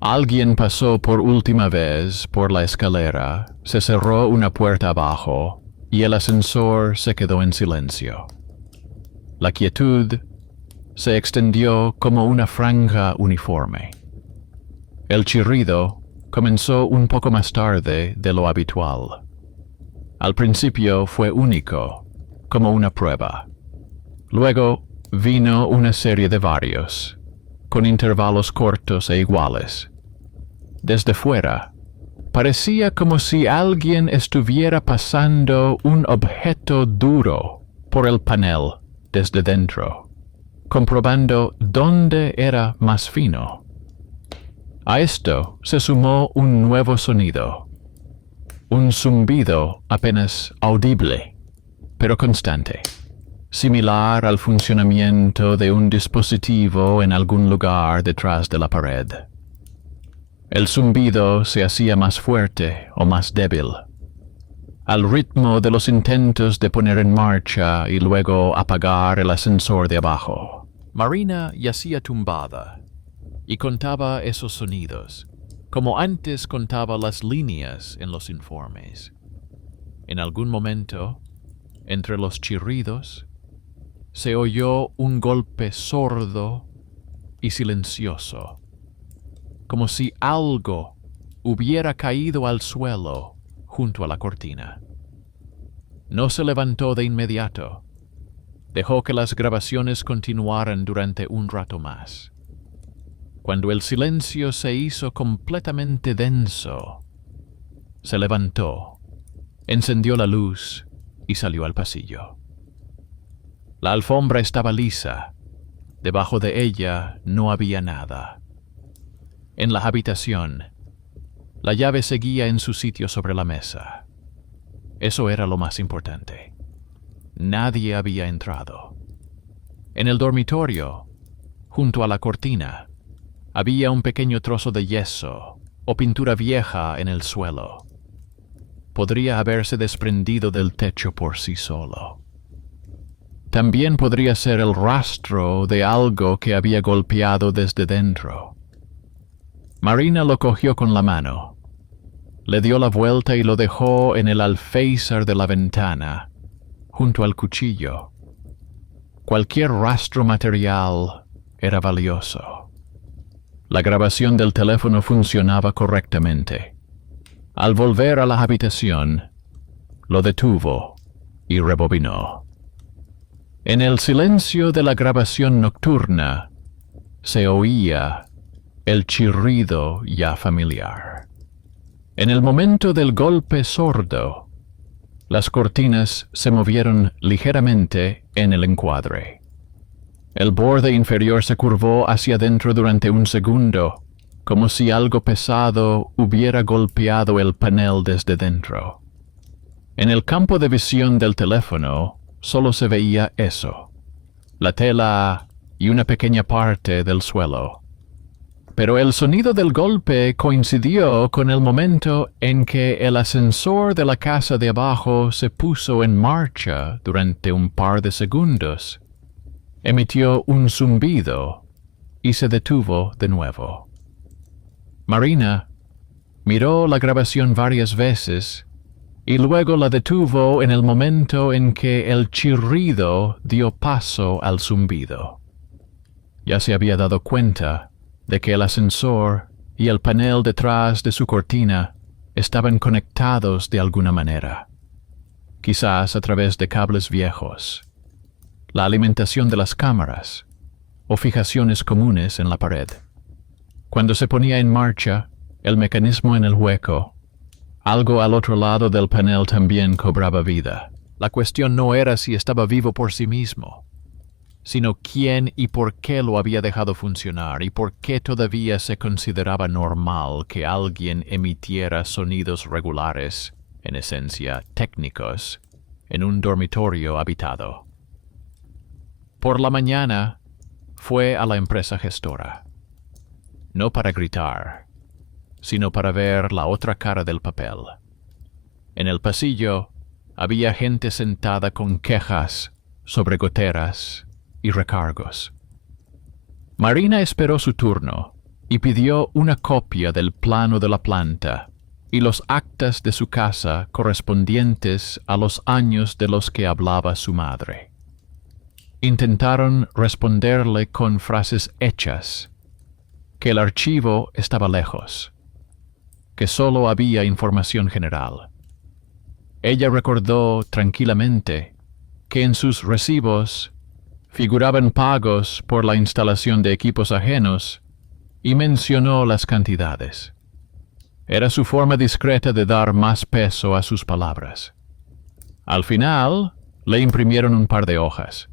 Alguien pasó por última vez por la escalera, se cerró una puerta abajo y el ascensor se quedó en silencio. La quietud se extendió como una franja uniforme. El chirrido comenzó un poco más tarde de lo habitual. Al principio fue único, como una prueba. Luego vino una serie de varios, con intervalos cortos e iguales. Desde fuera, parecía como si alguien estuviera pasando un objeto duro por el panel desde dentro, comprobando dónde era más fino. A esto se sumó un nuevo sonido, un zumbido apenas audible, pero constante, similar al funcionamiento de un dispositivo en algún lugar detrás de la pared. El zumbido se hacía más fuerte o más débil, al ritmo de los intentos de poner en marcha y luego apagar el ascensor de abajo. Marina yacía tumbada y contaba esos sonidos, como antes contaba las líneas en los informes. En algún momento, entre los chirridos, se oyó un golpe sordo y silencioso, como si algo hubiera caído al suelo junto a la cortina. No se levantó de inmediato. Dejó que las grabaciones continuaran durante un rato más. Cuando el silencio se hizo completamente denso, se levantó, encendió la luz y salió al pasillo. La alfombra estaba lisa. Debajo de ella no había nada. En la habitación, la llave seguía en su sitio sobre la mesa. Eso era lo más importante. Nadie había entrado. En el dormitorio, junto a la cortina, había un pequeño trozo de yeso o pintura vieja en el suelo. Podría haberse desprendido del techo por sí solo. También podría ser el rastro de algo que había golpeado desde dentro. Marina lo cogió con la mano, le dio la vuelta y lo dejó en el alféizar de la ventana, junto al cuchillo. Cualquier rastro material era valioso. La grabación del teléfono funcionaba correctamente. Al volver a la habitación, lo detuvo y rebobinó. En el silencio de la grabación nocturna se oía el chirrido ya familiar. En el momento del golpe sordo, las cortinas se movieron ligeramente en el encuadre. El borde inferior se curvó hacia adentro durante un segundo, como si algo pesado hubiera golpeado el panel desde dentro. En el campo de visión del teléfono solo se veía eso, la tela y una pequeña parte del suelo. Pero el sonido del golpe coincidió con el momento en que el ascensor de la casa de abajo se puso en marcha durante un par de segundos. Emitió un zumbido y se detuvo de nuevo. Marina miró la grabación varias veces y luego la detuvo en el momento en que el chirrido dio paso al zumbido. Ya se había dado cuenta de que el ascensor y el panel detrás de su cortina estaban conectados de alguna manera, quizás a través de cables viejos, la alimentación de las cámaras o fijaciones comunes en la pared. Cuando se ponía en marcha el mecanismo en el hueco, algo al otro lado del panel también cobraba vida. La cuestión no era si estaba vivo por sí mismo, sino quién y por qué lo había dejado funcionar y por qué todavía se consideraba normal que alguien emitiera sonidos regulares, en esencia técnicos, en un dormitorio habitado. Por la mañana fue a la empresa gestora, no para gritar, sino para ver la otra cara del papel. En el pasillo había gente sentada con quejas sobre goteras y recargos. Marina esperó su turno y pidió una copia del plano de la planta y los actas de su casa correspondientes a los años de los que hablaba su madre. Intentaron responderle con frases hechas, que el archivo estaba lejos, que solo había información general. Ella recordó tranquilamente que en sus recibos figuraban pagos por la instalación de equipos ajenos y mencionó las cantidades. Era su forma discreta de dar más peso a sus palabras. Al final, le imprimieron un par de hojas.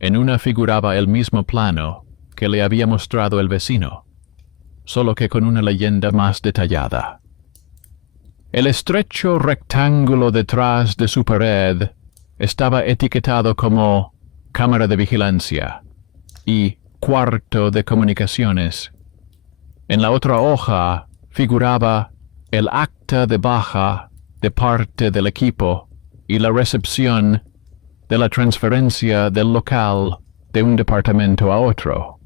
En una figuraba el mismo plano que le había mostrado el vecino, solo que con una leyenda más detallada. El estrecho rectángulo detrás de su pared estaba etiquetado como cámara de vigilancia y cuarto de comunicaciones. En la otra hoja figuraba el acta de baja de parte del equipo y la recepción de la transferencia del local de un departamento a otro.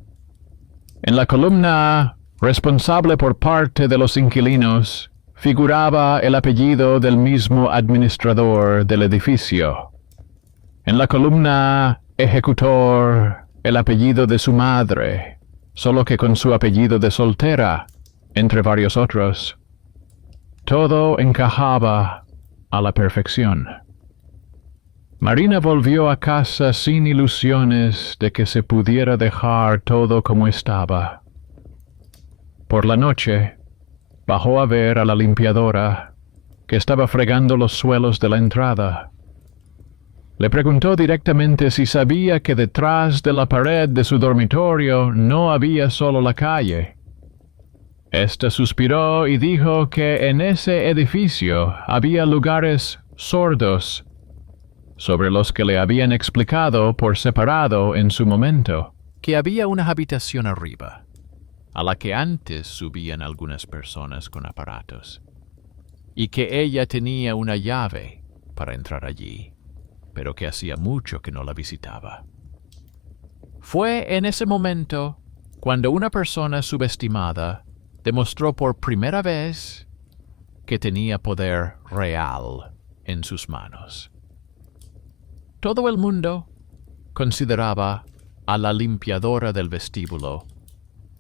En la columna responsable por parte de los inquilinos figuraba el apellido del mismo administrador del edificio. En la columna ejecutor, el apellido de su madre, solo que con su apellido de soltera, entre varios otros. Todo encajaba a la perfección. Marina volvió a casa sin ilusiones de que se pudiera dejar todo como estaba. Por la noche, bajó a ver a la limpiadora, que estaba fregando los suelos de la entrada. Le preguntó directamente si sabía que detrás de la pared de su dormitorio no había solo la calle. Esta suspiró y dijo que en ese edificio había lugares sordos, sobre los que le habían explicado por separado en su momento, que había una habitación arriba, a la que antes subían algunas personas con aparatos, y que ella tenía una llave para entrar allí, pero que hacía mucho que no la visitaba. Fue en ese momento cuando una persona subestimada demostró por primera vez que tenía poder real en sus manos. Todo el mundo consideraba a la limpiadora del vestíbulo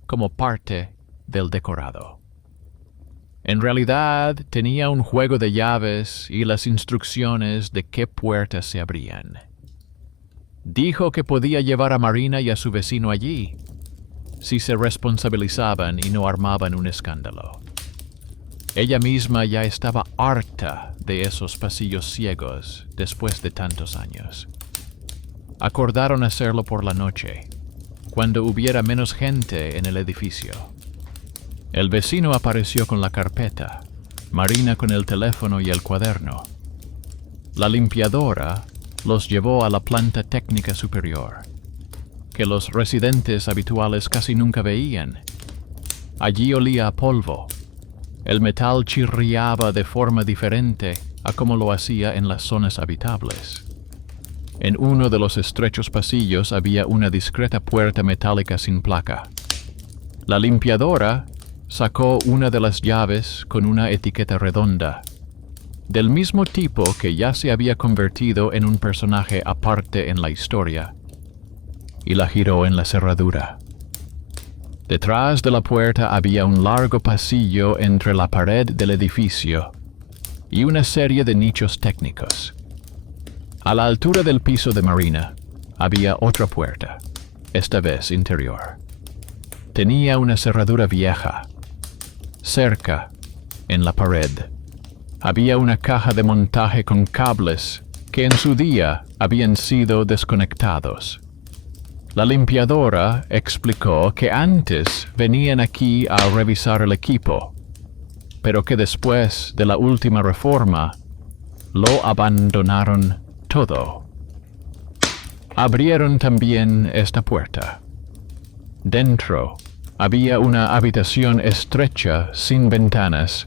como parte del decorado. En realidad tenía un juego de llaves y las instrucciones de qué puertas se abrían. Dijo que podía llevar a Marina y a su vecino allí, si se responsabilizaban y no armaban un escándalo. Ella misma ya estaba harta de esos pasillos ciegos después de tantos años. acordaron hacerlo por la noche, cuando hubiera menos gente en el edificio. El vecino apareció con la carpeta, Marina con el teléfono y el cuaderno. La limpiadora los llevó a la planta técnica superior, que los residentes habituales casi nunca veían. Allí olía a polvo. El metal chirriaba de forma diferente a como lo hacía en las zonas habitables. En uno de los estrechos pasillos había una discreta puerta metálica sin placa. La limpiadora sacó una de las llaves con una etiqueta redonda, del mismo tipo que ya se había convertido en un personaje aparte en la historia, y la giró en la cerradura. Detrás de la puerta había un largo pasillo entre la pared del edificio y una serie de nichos técnicos. A la altura del piso de Marina había otra puerta, esta vez interior. Tenía una cerradura vieja. Cerca, en la pared, había una caja de montaje con cables que en su día habían sido desconectados. La limpiadora explicó que antes venían aquí a revisar el equipo, pero que después de la última reforma lo abandonaron todo. Abrieron también esta puerta. Dentro había una habitación estrecha sin ventanas,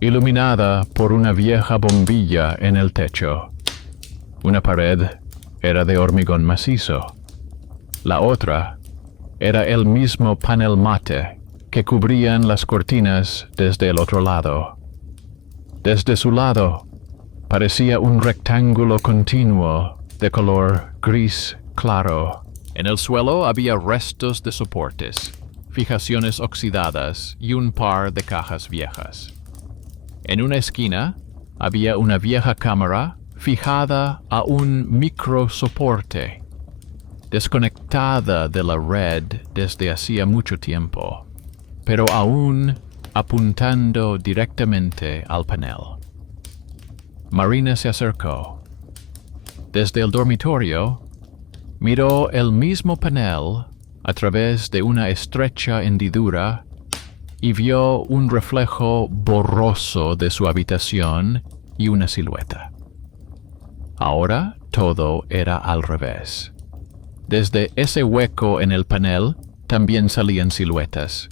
iluminada por una vieja bombilla en el techo. Una pared era de hormigón macizo. La otra era el mismo panel mate que cubrían las cortinas desde el otro lado. Desde su lado, parecía un rectángulo continuo de color gris claro. En el suelo había restos de soportes, fijaciones oxidadas y un par de cajas viejas. En una esquina había una vieja cámara fijada a un microsoporte, desconectada de la red desde hacía mucho tiempo, pero aún apuntando directamente al panel. Marina se acercó. Desde el dormitorio, miró el mismo panel a través de una estrecha hendidura y vio un reflejo borroso de su habitación y una silueta. Ahora todo era al revés. Desde ese hueco en el panel también salían siluetas,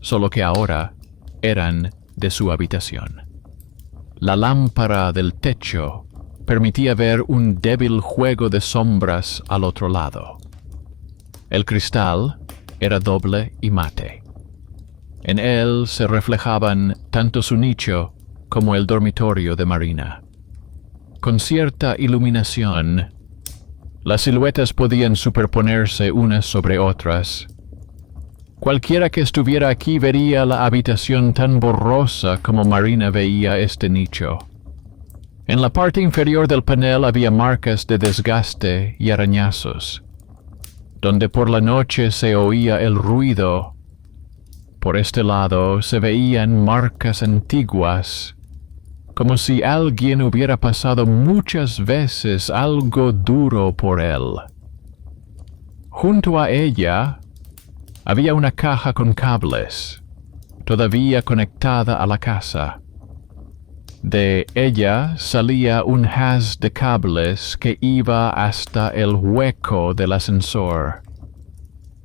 solo que ahora eran de su habitación. La lámpara del techo permitía ver un débil juego de sombras al otro lado. El cristal era doble y mate. En él se reflejaban tanto su nicho como el dormitorio de Marina. Con cierta iluminación, las siluetas podían superponerse unas sobre otras. Cualquiera que estuviera aquí vería la habitación tan borrosa como Marina veía este nicho. En la parte inferior del panel había marcas de desgaste y arañazos. Donde por la noche se oía el ruido, por este lado se veían marcas antiguas, como si alguien hubiera pasado muchas veces algo duro por él. Junto a ella había una caja con cables, todavía conectada a la casa. De ella salía un haz de cables que iba hasta el hueco del ascensor.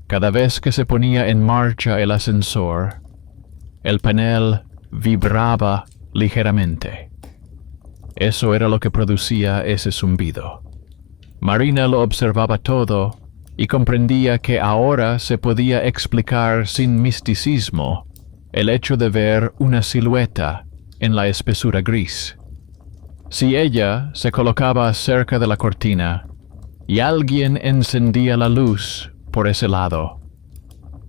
Cada vez que se ponía en marcha el ascensor, el panel vibraba ligeramente. Eso era lo que producía ese zumbido. Marina lo observaba todo y comprendía que ahora se podía explicar sin misticismo el hecho de ver una silueta en la espesura gris. Si ella se colocaba cerca de la cortina y alguien encendía la luz por ese lado,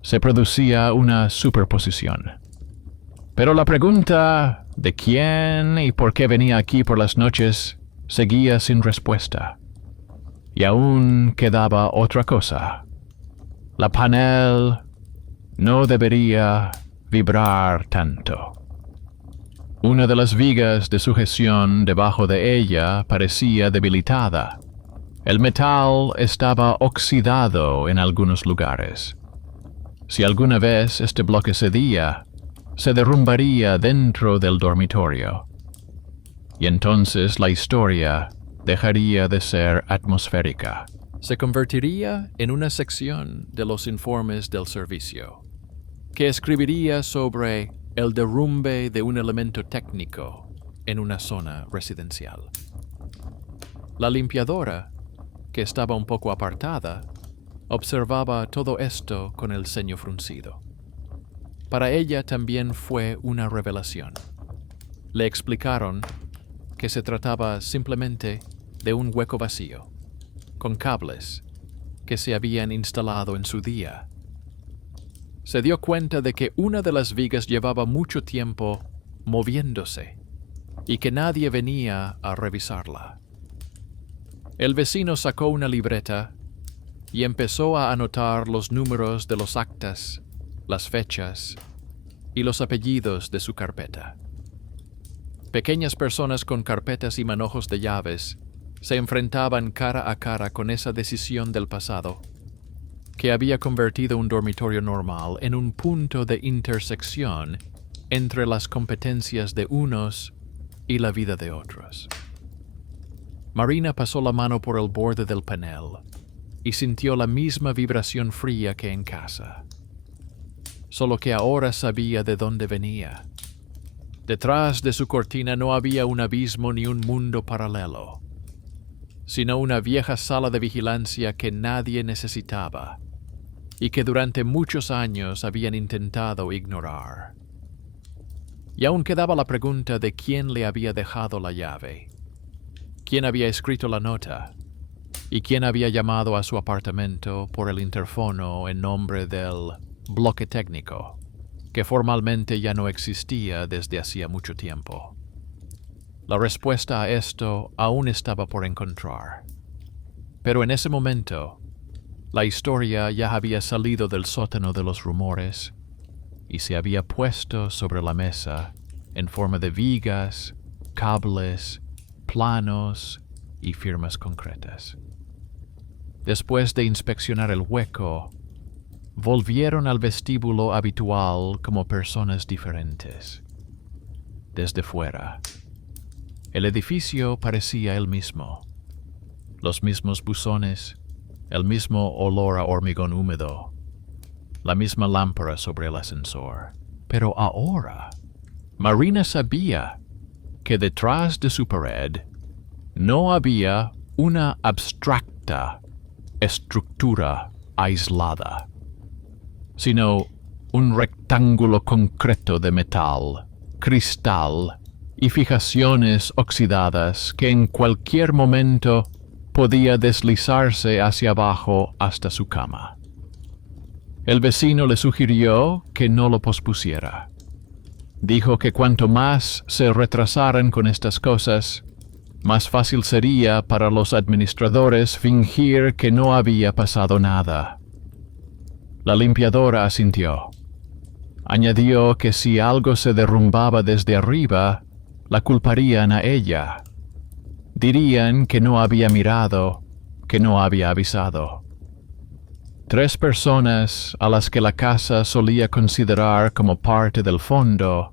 se producía una superposición. Pero la pregunta de quién y por qué venía aquí por las noches seguía sin respuesta. Y aún quedaba otra cosa. La panel no debería vibrar tanto. Una de las vigas de sujeción debajo de ella parecía debilitada, El metal estaba oxidado en algunos lugares. Si alguna vez este bloque cedía, se derrumbaría dentro del dormitorio. Y entonces la historia dejaría de ser atmosférica. Se convertiría en una sección de los informes del servicio, que escribiría sobre el derrumbe de un elemento técnico en una zona residencial. La limpiadora, que estaba un poco apartada, observaba todo esto con el ceño fruncido. Para ella también fue una revelación. Le explicaron que se trataba simplemente de un hueco vacío, con cables que se habían instalado en su día. Se dio cuenta de que una de las vigas llevaba mucho tiempo moviéndose y que nadie venía a revisarla. El vecino sacó una libreta y empezó a anotar los números de los actas, las fechas y los apellidos de su carpeta. Pequeñas personas con carpetas y manojos de llaves se enfrentaban cara a cara con esa decisión del pasado, que había convertido un dormitorio normal en un punto de intersección entre las competencias de unos y la vida de otros. Marina pasó la mano por el borde del panel y sintió la misma vibración fría que en casa, solo que ahora sabía de dónde venía. Detrás de su cortina no había un abismo ni un mundo paralelo, sino una vieja sala de vigilancia que nadie necesitaba y que durante muchos años habían intentado ignorar. Y aún quedaba la pregunta de quién le había dejado la llave, quién había escrito la nota y quién había llamado a su apartamento por el interfono en nombre del bloque técnico, que formalmente ya no existía desde hacía mucho tiempo. La respuesta a esto aún estaba por encontrar. Pero en ese momento, la historia ya había salido del sótano de los rumores y se había puesto sobre la mesa en forma de vigas, cables, planos y firmas concretas. Después de inspeccionar el hueco, volvieron al vestíbulo habitual como personas diferentes. Desde fuera, el edificio parecía el mismo. Los mismos buzones, el mismo olor a hormigón húmedo, la misma lámpara sobre el ascensor. Pero ahora, Marina sabía que detrás de su pared no había una abstracta estructura aislada, sino un rectángulo concreto de metal, cristal y fijaciones oxidadas que en cualquier momento podía deslizarse hacia abajo hasta su cama. El vecino le sugirió que no lo pospusiera. Dijo que cuanto más se retrasaran con estas cosas, más fácil sería para los administradores fingir que no había pasado nada. La limpiadora asintió. Añadió que si algo se derrumbaba desde arriba, la culparían a ella. Dirían que no había mirado, que no había avisado. 3 personas a las que la casa solía considerar como parte del fondo,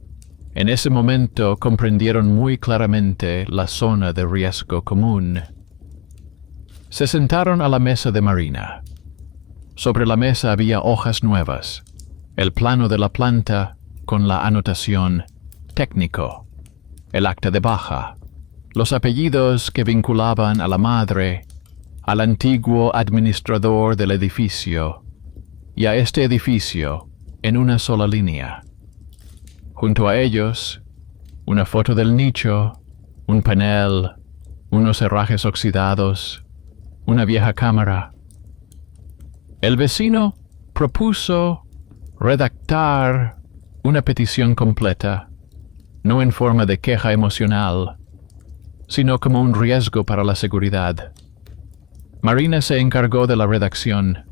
en ese momento comprendieron muy claramente la zona de riesgo común. Se sentaron a la mesa de Marina. Sobre la mesa había hojas nuevas, el plano de la planta con la anotación técnico, el acta de baja, los apellidos que vinculaban a la madre, al antiguo administrador del edificio y a este edificio en una sola línea. Junto a ellos, una foto del nicho, un panel, unos herrajes oxidados, una vieja cámara. El vecino propuso redactar una petición completa, no en forma de queja emocional, sino como un riesgo para la seguridad. Marina se encargó de la redacción.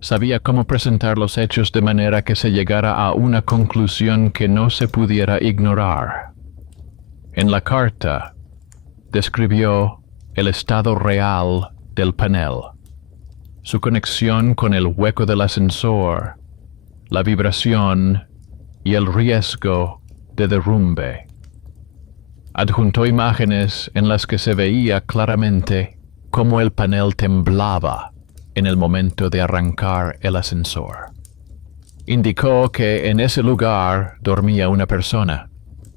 Sabía cómo presentar los hechos de manera que se llegara a una conclusión que no se pudiera ignorar. En la carta, describió el estado real del panel, su conexión con el hueco del ascensor, la vibración y el riesgo de derrumbe. Adjuntó imágenes en las que se veía claramente cómo el panel temblaba en el momento de arrancar el ascensor. Indicó que en ese lugar dormía una persona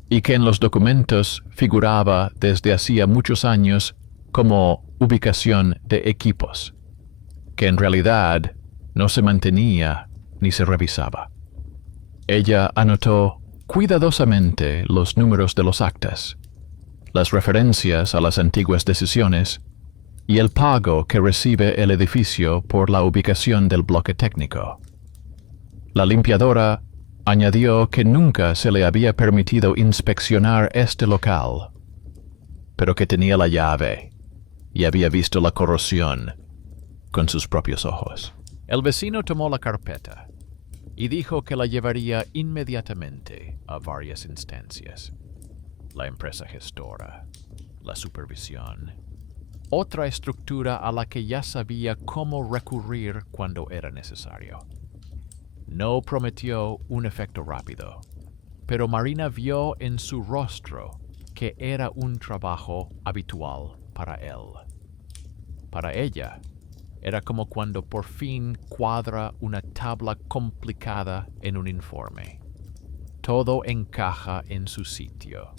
y que en los documentos figuraba desde hacía muchos años como ubicación de equipos, que en realidad no se mantenía ni se revisaba. Ella anotó cuidadosamente los números de los actas, las referencias a las antiguas decisiones y el pago que recibe el edificio por la ubicación del bloque técnico. La limpiadora añadió que nunca se le había permitido inspeccionar este local, pero que tenía la llave y había visto la corrosión con sus propios ojos. El vecino tomó la carpeta y dijo que la llevaría inmediatamente a varias instancias. La empresa gestora, la supervisión, otra estructura a la que ya sabía cómo recurrir cuando era necesario. No prometió un efecto rápido, pero Marina vio en su rostro que era un trabajo habitual para él. Para ella, era como cuando por fin cuadra una tabla complicada en un informe. Todo encaja en su sitio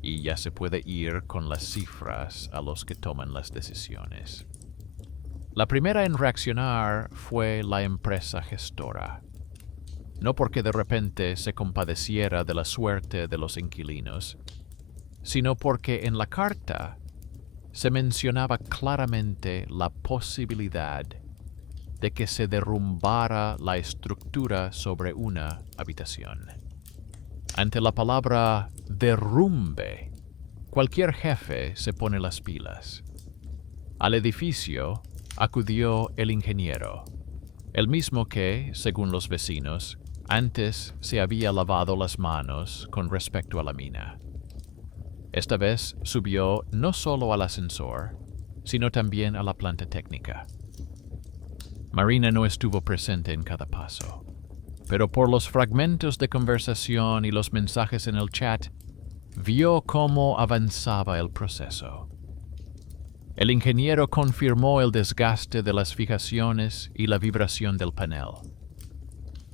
y ya se puede ir con las cifras a los que toman las decisiones. La primera en reaccionar fue la empresa gestora. No porque de repente se compadeciera de la suerte de los inquilinos, sino porque en la carta se mencionaba claramente la posibilidad de que se derrumbara la estructura sobre una habitación. Ante la palabra derrumbe, cualquier jefe se pone las pilas. Al edificio acudió el ingeniero, el mismo que, según los vecinos, antes se había lavado las manos con respecto a la mina. Esta vez subió no solo al ascensor, sino también a la planta técnica. Marina no estuvo presente en cada paso, pero por los fragmentos de conversación y los mensajes en el chat, vio cómo avanzaba el proceso. El ingeniero confirmó el desgaste de las fijaciones y la vibración del panel.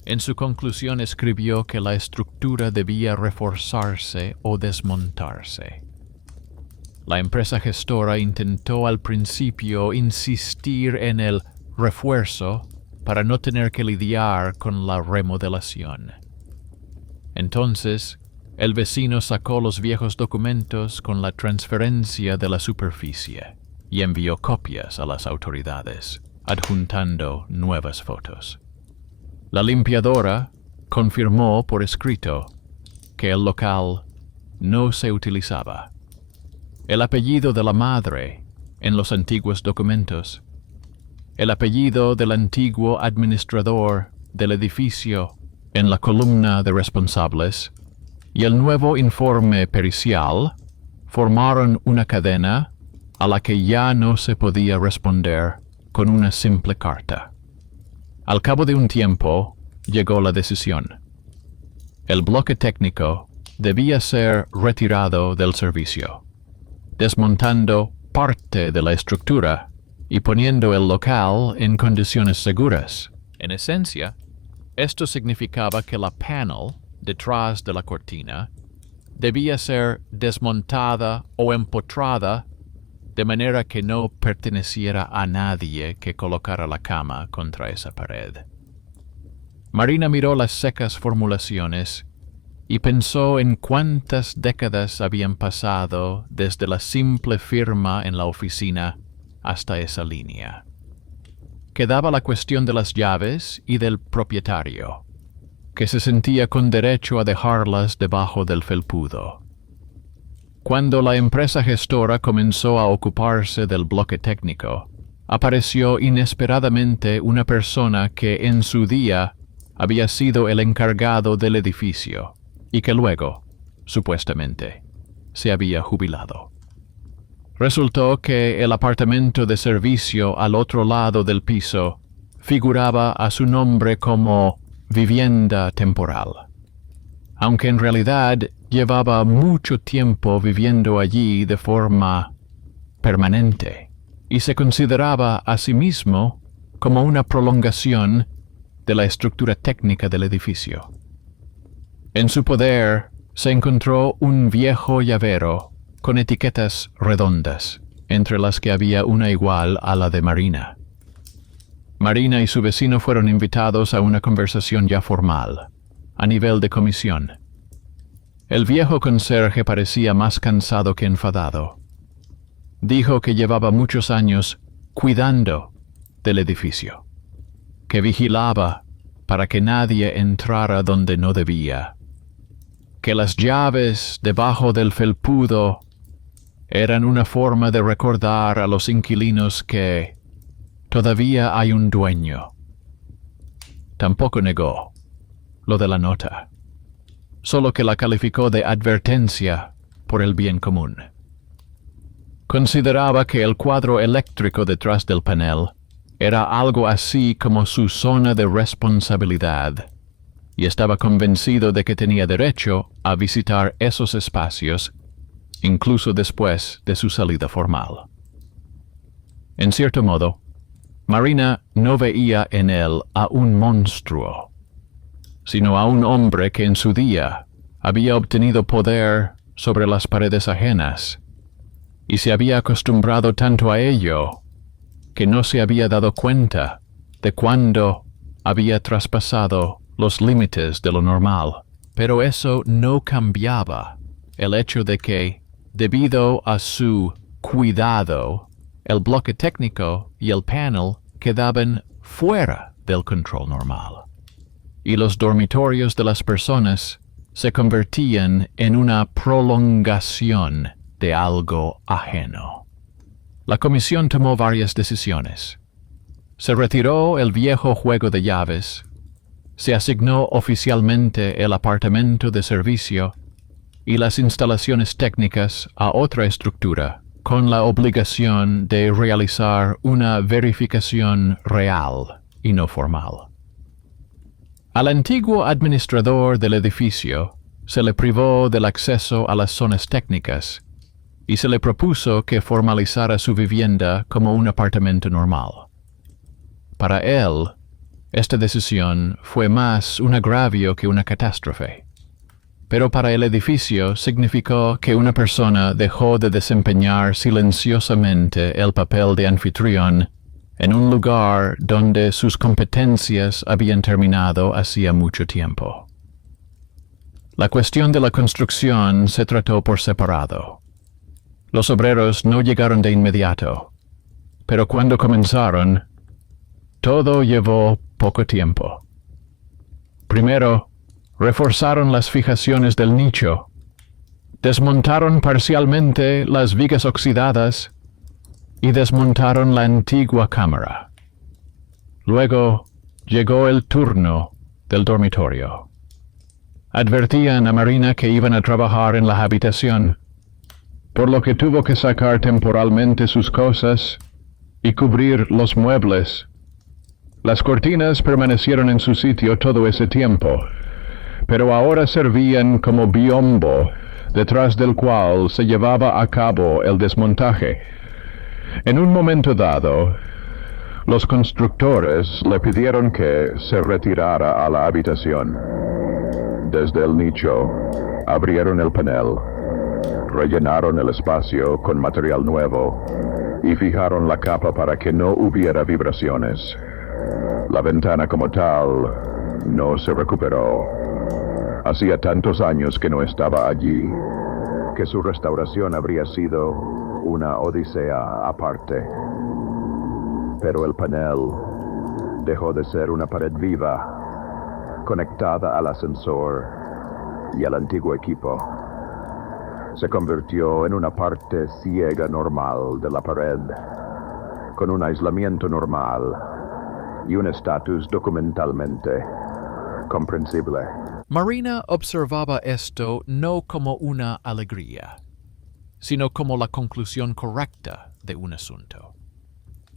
En su conclusión escribió que la estructura debía reforzarse o desmontarse. La empresa gestora intentó al principio insistir en el refuerzo para no tener que lidiar con la remodelación. Entonces, el vecino sacó los viejos documentos con la transferencia de la superficie y envió copias a las autoridades, adjuntando nuevas fotos. La limpiadora confirmó por escrito que el local no se utilizaba. El apellido de la madre en los antiguos documentos, el apellido del antiguo administrador del edificio en la columna de responsables y el nuevo informe pericial formaron una cadena a la que ya no se podía responder con una simple carta. Al cabo de un tiempo, llegó la decisión. El bloque técnico debía ser retirado del servicio, desmontando parte de la estructura y poniendo el local en condiciones seguras. En esencia, esto significaba que la panel, detrás de la cortina, debía ser desmontada o empotrada de manera que no perteneciera a nadie que colocara la cama contra esa pared. Marina miró las secas formulaciones y pensó en cuántas décadas habían pasado desde la simple firma en la oficina hasta esa línea. Quedaba la cuestión de las llaves y del propietario, que se sentía con derecho a dejarlas debajo del felpudo. Cuando la empresa gestora comenzó a ocuparse del bloque técnico, apareció inesperadamente una persona que en su día había sido el encargado del edificio y que luego, supuestamente, se había jubilado. Resultó que el apartamento de servicio al otro lado del piso figuraba a su nombre como vivienda temporal, aunque en realidad llevaba mucho tiempo viviendo allí de forma permanente, y se consideraba a sí mismo como una prolongación de la estructura técnica del edificio. En su poder se encontró un viejo llavero con etiquetas redondas, entre las que había una igual a la de Marina. Marina y su vecino fueron invitados a una conversación ya formal, a nivel de comisión. El viejo conserje parecía más cansado que enfadado. Dijo que llevaba muchos años cuidando del edificio, que vigilaba para que nadie entrara donde no debía, que las llaves debajo del felpudo eran una forma de recordar a los inquilinos que todavía hay un dueño. Tampoco negó lo de la nota, solo que la calificó de advertencia por el bien común. Consideraba que el cuadro eléctrico detrás del panel era algo así como su zona de responsabilidad, y estaba convencido de que tenía derecho a visitar esos espacios incluso después de su salida formal. En cierto modo, Marina no veía en él a un monstruo, sino a un hombre que en su día había obtenido poder sobre las paredes ajenas, y se había acostumbrado tanto a ello que no se había dado cuenta de cuándo había traspasado los límites de lo normal. Pero eso no cambiaba el hecho de que, debido a su cuidado, el bloque técnico y el panel quedaban fuera del control normal, y los dormitorios de las personas se convertían en una prolongación de algo ajeno. La comisión tomó varias decisiones. Se retiró el viejo juego de llaves, se asignó oficialmente el apartamento de servicio y las instalaciones técnicas a otra estructura, con la obligación de realizar una verificación real y no formal. Al antiguo administrador del edificio se le privó del acceso a las zonas técnicas y se le propuso que formalizara su vivienda como un apartamento normal. Para él, esta decisión fue más un agravio que una catástrofe, pero para el edificio significó que una persona dejó de desempeñar silenciosamente el papel de anfitrión en un lugar donde sus competencias habían terminado hacía mucho tiempo. La cuestión de la construcción se trató por separado. Los obreros no llegaron de inmediato, pero cuando comenzaron, todo llevó poco tiempo. Primero, reforzaron las fijaciones del nicho, desmontaron parcialmente las vigas oxidadas y desmontaron la antigua cámara. Luego llegó el turno del dormitorio. Advertían a Marina que iban a trabajar en la habitación, por lo que tuvo que sacar temporalmente sus cosas y cubrir los muebles. Las cortinas permanecieron en su sitio todo ese tiempo, pero ahora servían como biombo, detrás del cual se llevaba a cabo el desmontaje. En un momento dado, los constructores le pidieron que se retirara a la habitación. Desde el nicho, abrieron el panel, rellenaron el espacio con material nuevo y fijaron la capa para que no hubiera vibraciones. La ventana como tal no se recuperó. Hacía tantos años que no estaba allí, que su restauración habría sido una odisea aparte. Pero el panel dejó de ser una pared viva, conectada al ascensor y al antiguo equipo. Se convirtió en una parte ciega normal de la pared, con un aislamiento normal y un estatus documentalmente comprensible. Marina observaba esto no como una alegría, sino como la conclusión correcta de un asunto.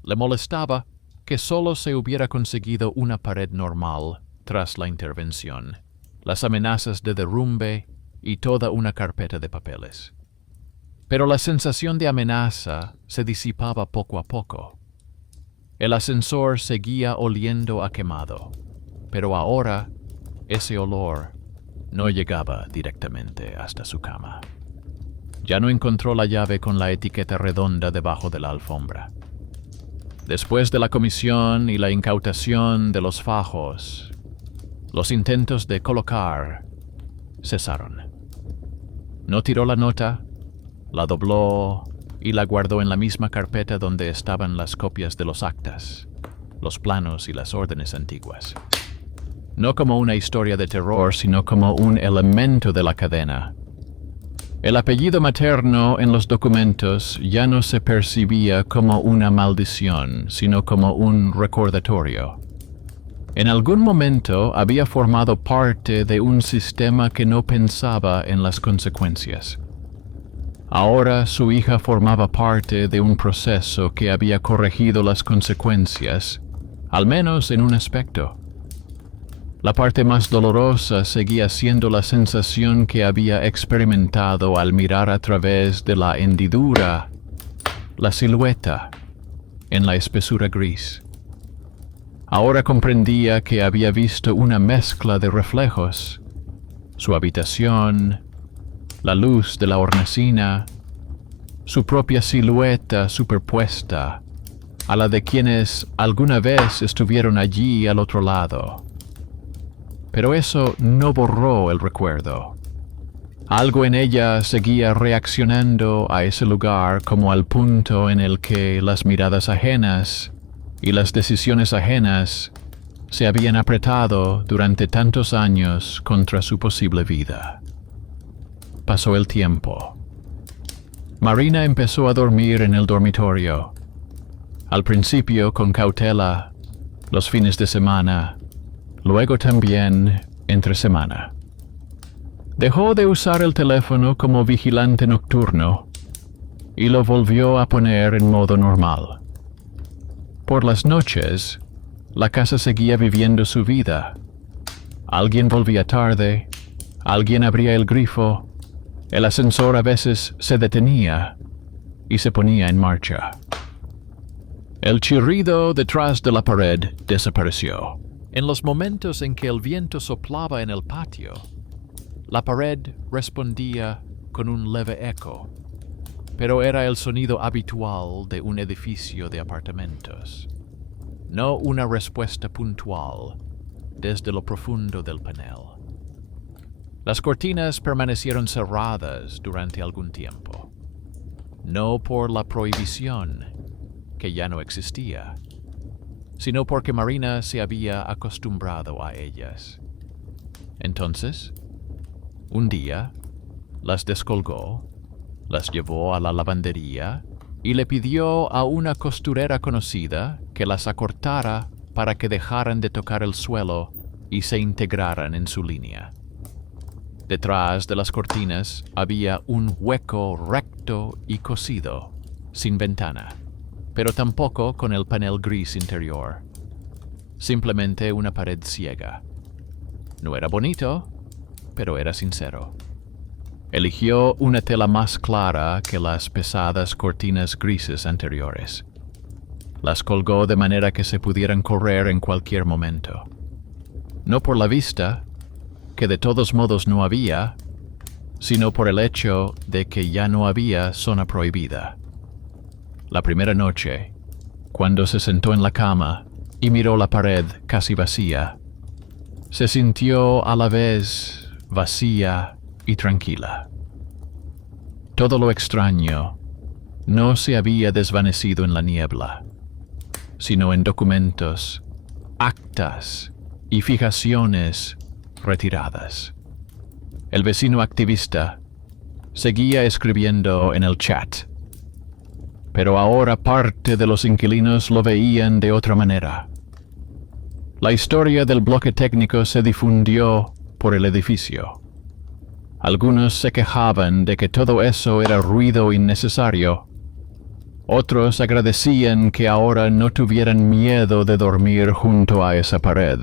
Le molestaba que solo se hubiera conseguido una pared normal tras la intervención, las amenazas de derrumbe y toda una carpeta de papeles. Pero la sensación de amenaza se disipaba poco a poco. El ascensor seguía oliendo a quemado, pero ahora ese olor no llegaba directamente hasta su cama. Ya no encontró la llave con la etiqueta redonda debajo de la alfombra. Después de la comisión y la incautación de los fajos, los intentos de colocar cesaron. No tiró la nota, la dobló y la guardó en la misma carpeta donde estaban las copias de los actas, los planos y las órdenes antiguas. No como una historia de terror, sino como un elemento de la cadena. El apellido materno en los documentos ya no se percibía como una maldición, sino como un recordatorio. En algún momento había formado parte de un sistema que no pensaba en las consecuencias. Ahora su hija formaba parte de un proceso que había corregido las consecuencias, al menos en un aspecto. La parte más dolorosa seguía siendo la sensación que había experimentado al mirar a través de la hendidura, la silueta, en la espesura gris. Ahora comprendía que había visto una mezcla de reflejos, su habitación, la luz de la hornacina, su propia silueta superpuesta a la de quienes alguna vez estuvieron allí al otro lado. Pero eso no borró el recuerdo. Algo en ella seguía reaccionando a ese lugar como al punto en el que las miradas ajenas y las decisiones ajenas se habían apretado durante tantos años contra su posible vida. Pasó el tiempo. Marina empezó a dormir en el dormitorio. Al principio con cautela, los fines de semana, luego también entre semana. Dejó de usar el teléfono como vigilante nocturno y lo volvió a poner en modo normal. Por las noches, la casa seguía viviendo su vida. Alguien volvía tarde, alguien abría el grifo, el ascensor a veces se detenía y se ponía en marcha. El chirrido detrás de la pared desapareció. En los momentos en que el viento soplaba en el patio, la pared respondía con un leve eco, pero era el sonido habitual de un edificio de apartamentos, no una respuesta puntual desde lo profundo del panel. Las cortinas permanecieron cerradas durante algún tiempo, no por la prohibición, que ya no existía, sino porque Marina se había acostumbrado a ellas. Entonces, un día, las descolgó, las llevó a la lavandería y le pidió a una costurera conocida que las acortara para que dejaran de tocar el suelo y se integraran en su línea. Detrás de las cortinas había un hueco recto y cosido, sin ventana, pero tampoco con el panel gris interior. Simplemente una pared ciega. No era bonito, pero era sincero. Eligió una tela más clara que las pesadas cortinas grises anteriores. Las colgó de manera que se pudieran correr en cualquier momento. No por la vista, que de todos modos no había, sino por el hecho de que ya no había zona prohibida. La primera noche, cuando se sentó en la cama y miró la pared casi vacía, se sintió a la vez vacía y tranquila. Todo lo extraño no se había desvanecido en la niebla, sino en documentos, actas y fijaciones retiradas. El vecino activista seguía escribiendo en el chat, pero ahora parte de los inquilinos lo veían de otra manera. La historia del bloque técnico se difundió por el edificio. Algunos se quejaban de que todo eso era ruido innecesario. Otros agradecían que ahora no tuvieran miedo de dormir junto a esa pared.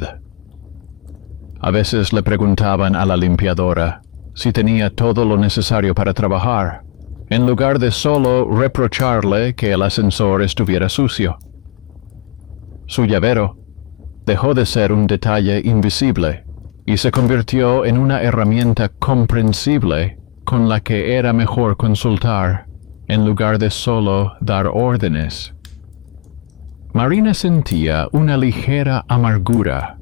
A veces le preguntaban a la limpiadora si tenía todo lo necesario para trabajar, en lugar de solo reprocharle que el ascensor estuviera sucio. Su llavero dejó de ser un detalle invisible y se convirtió en una herramienta comprensible con la que era mejor consultar, en lugar de solo dar órdenes. Marina sentía una ligera amargura.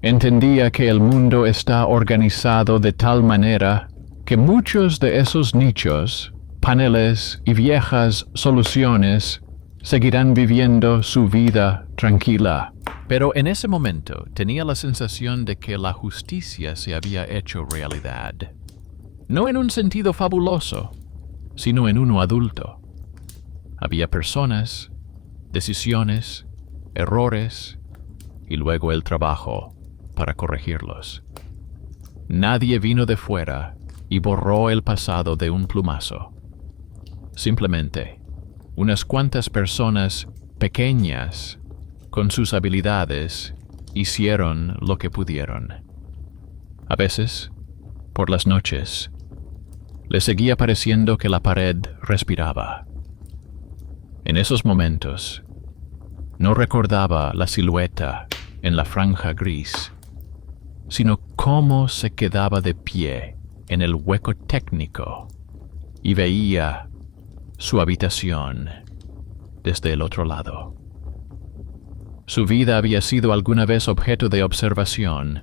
Entendía que el mundo está organizado de tal manera que muchos de esos nichos, paneles y viejas soluciones seguirán viviendo su vida tranquila. Pero en ese momento tenía la sensación de que la justicia se había hecho realidad. No en un sentido fabuloso, sino en uno adulto. Había personas, decisiones, errores y luego el trabajo para corregirlos. Nadie vino de fuera y borró el pasado de un plumazo. Simplemente, unas cuantas personas pequeñas, con sus habilidades, hicieron lo que pudieron. A veces, por las noches, le seguía pareciendo que la pared respiraba. En esos momentos, no recordaba la silueta en la franja gris, sino cómo se quedaba de pie en el hueco técnico y veía su habitación desde el otro lado. Su vida había sido alguna vez objeto de observación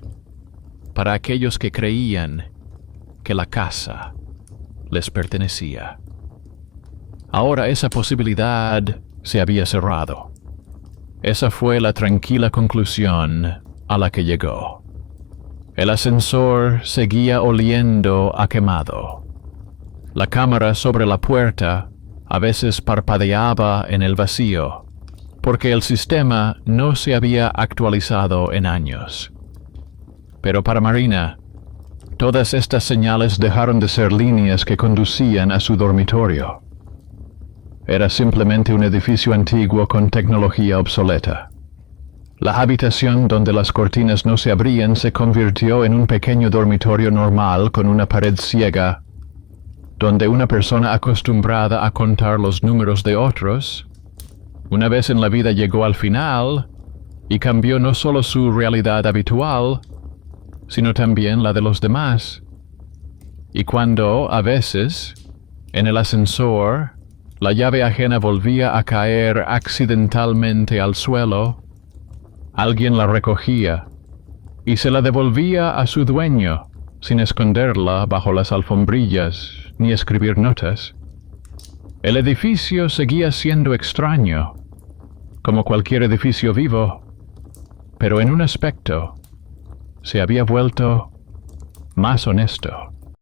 para aquellos que creían que la casa les pertenecía. Ahora esa posibilidad se había cerrado. Esa fue la tranquila conclusión a la que llegó. El ascensor seguía oliendo a quemado. La cámara sobre la puerta a veces parpadeaba en el vacío, porque el sistema no se había actualizado en años. Pero para Marina, todas estas señales dejaron de ser líneas que conducían a su dormitorio. Era simplemente un edificio antiguo con tecnología obsoleta. La habitación donde las cortinas no se abrían se convirtió en un pequeño dormitorio normal con una pared ciega, donde una persona acostumbrada a contar los números de otros, una vez en la vida llegó al final y cambió no solo su realidad habitual, sino también la de los demás. Y cuando, a veces, en el ascensor, la llave ajena volvía a caer accidentalmente al suelo, alguien la recogía y se la devolvía a su dueño, sin esconderla bajo las alfombrillas ni escribir notas. El edificio seguía siendo extraño, como cualquier edificio vivo, pero en un aspecto se había vuelto más honesto.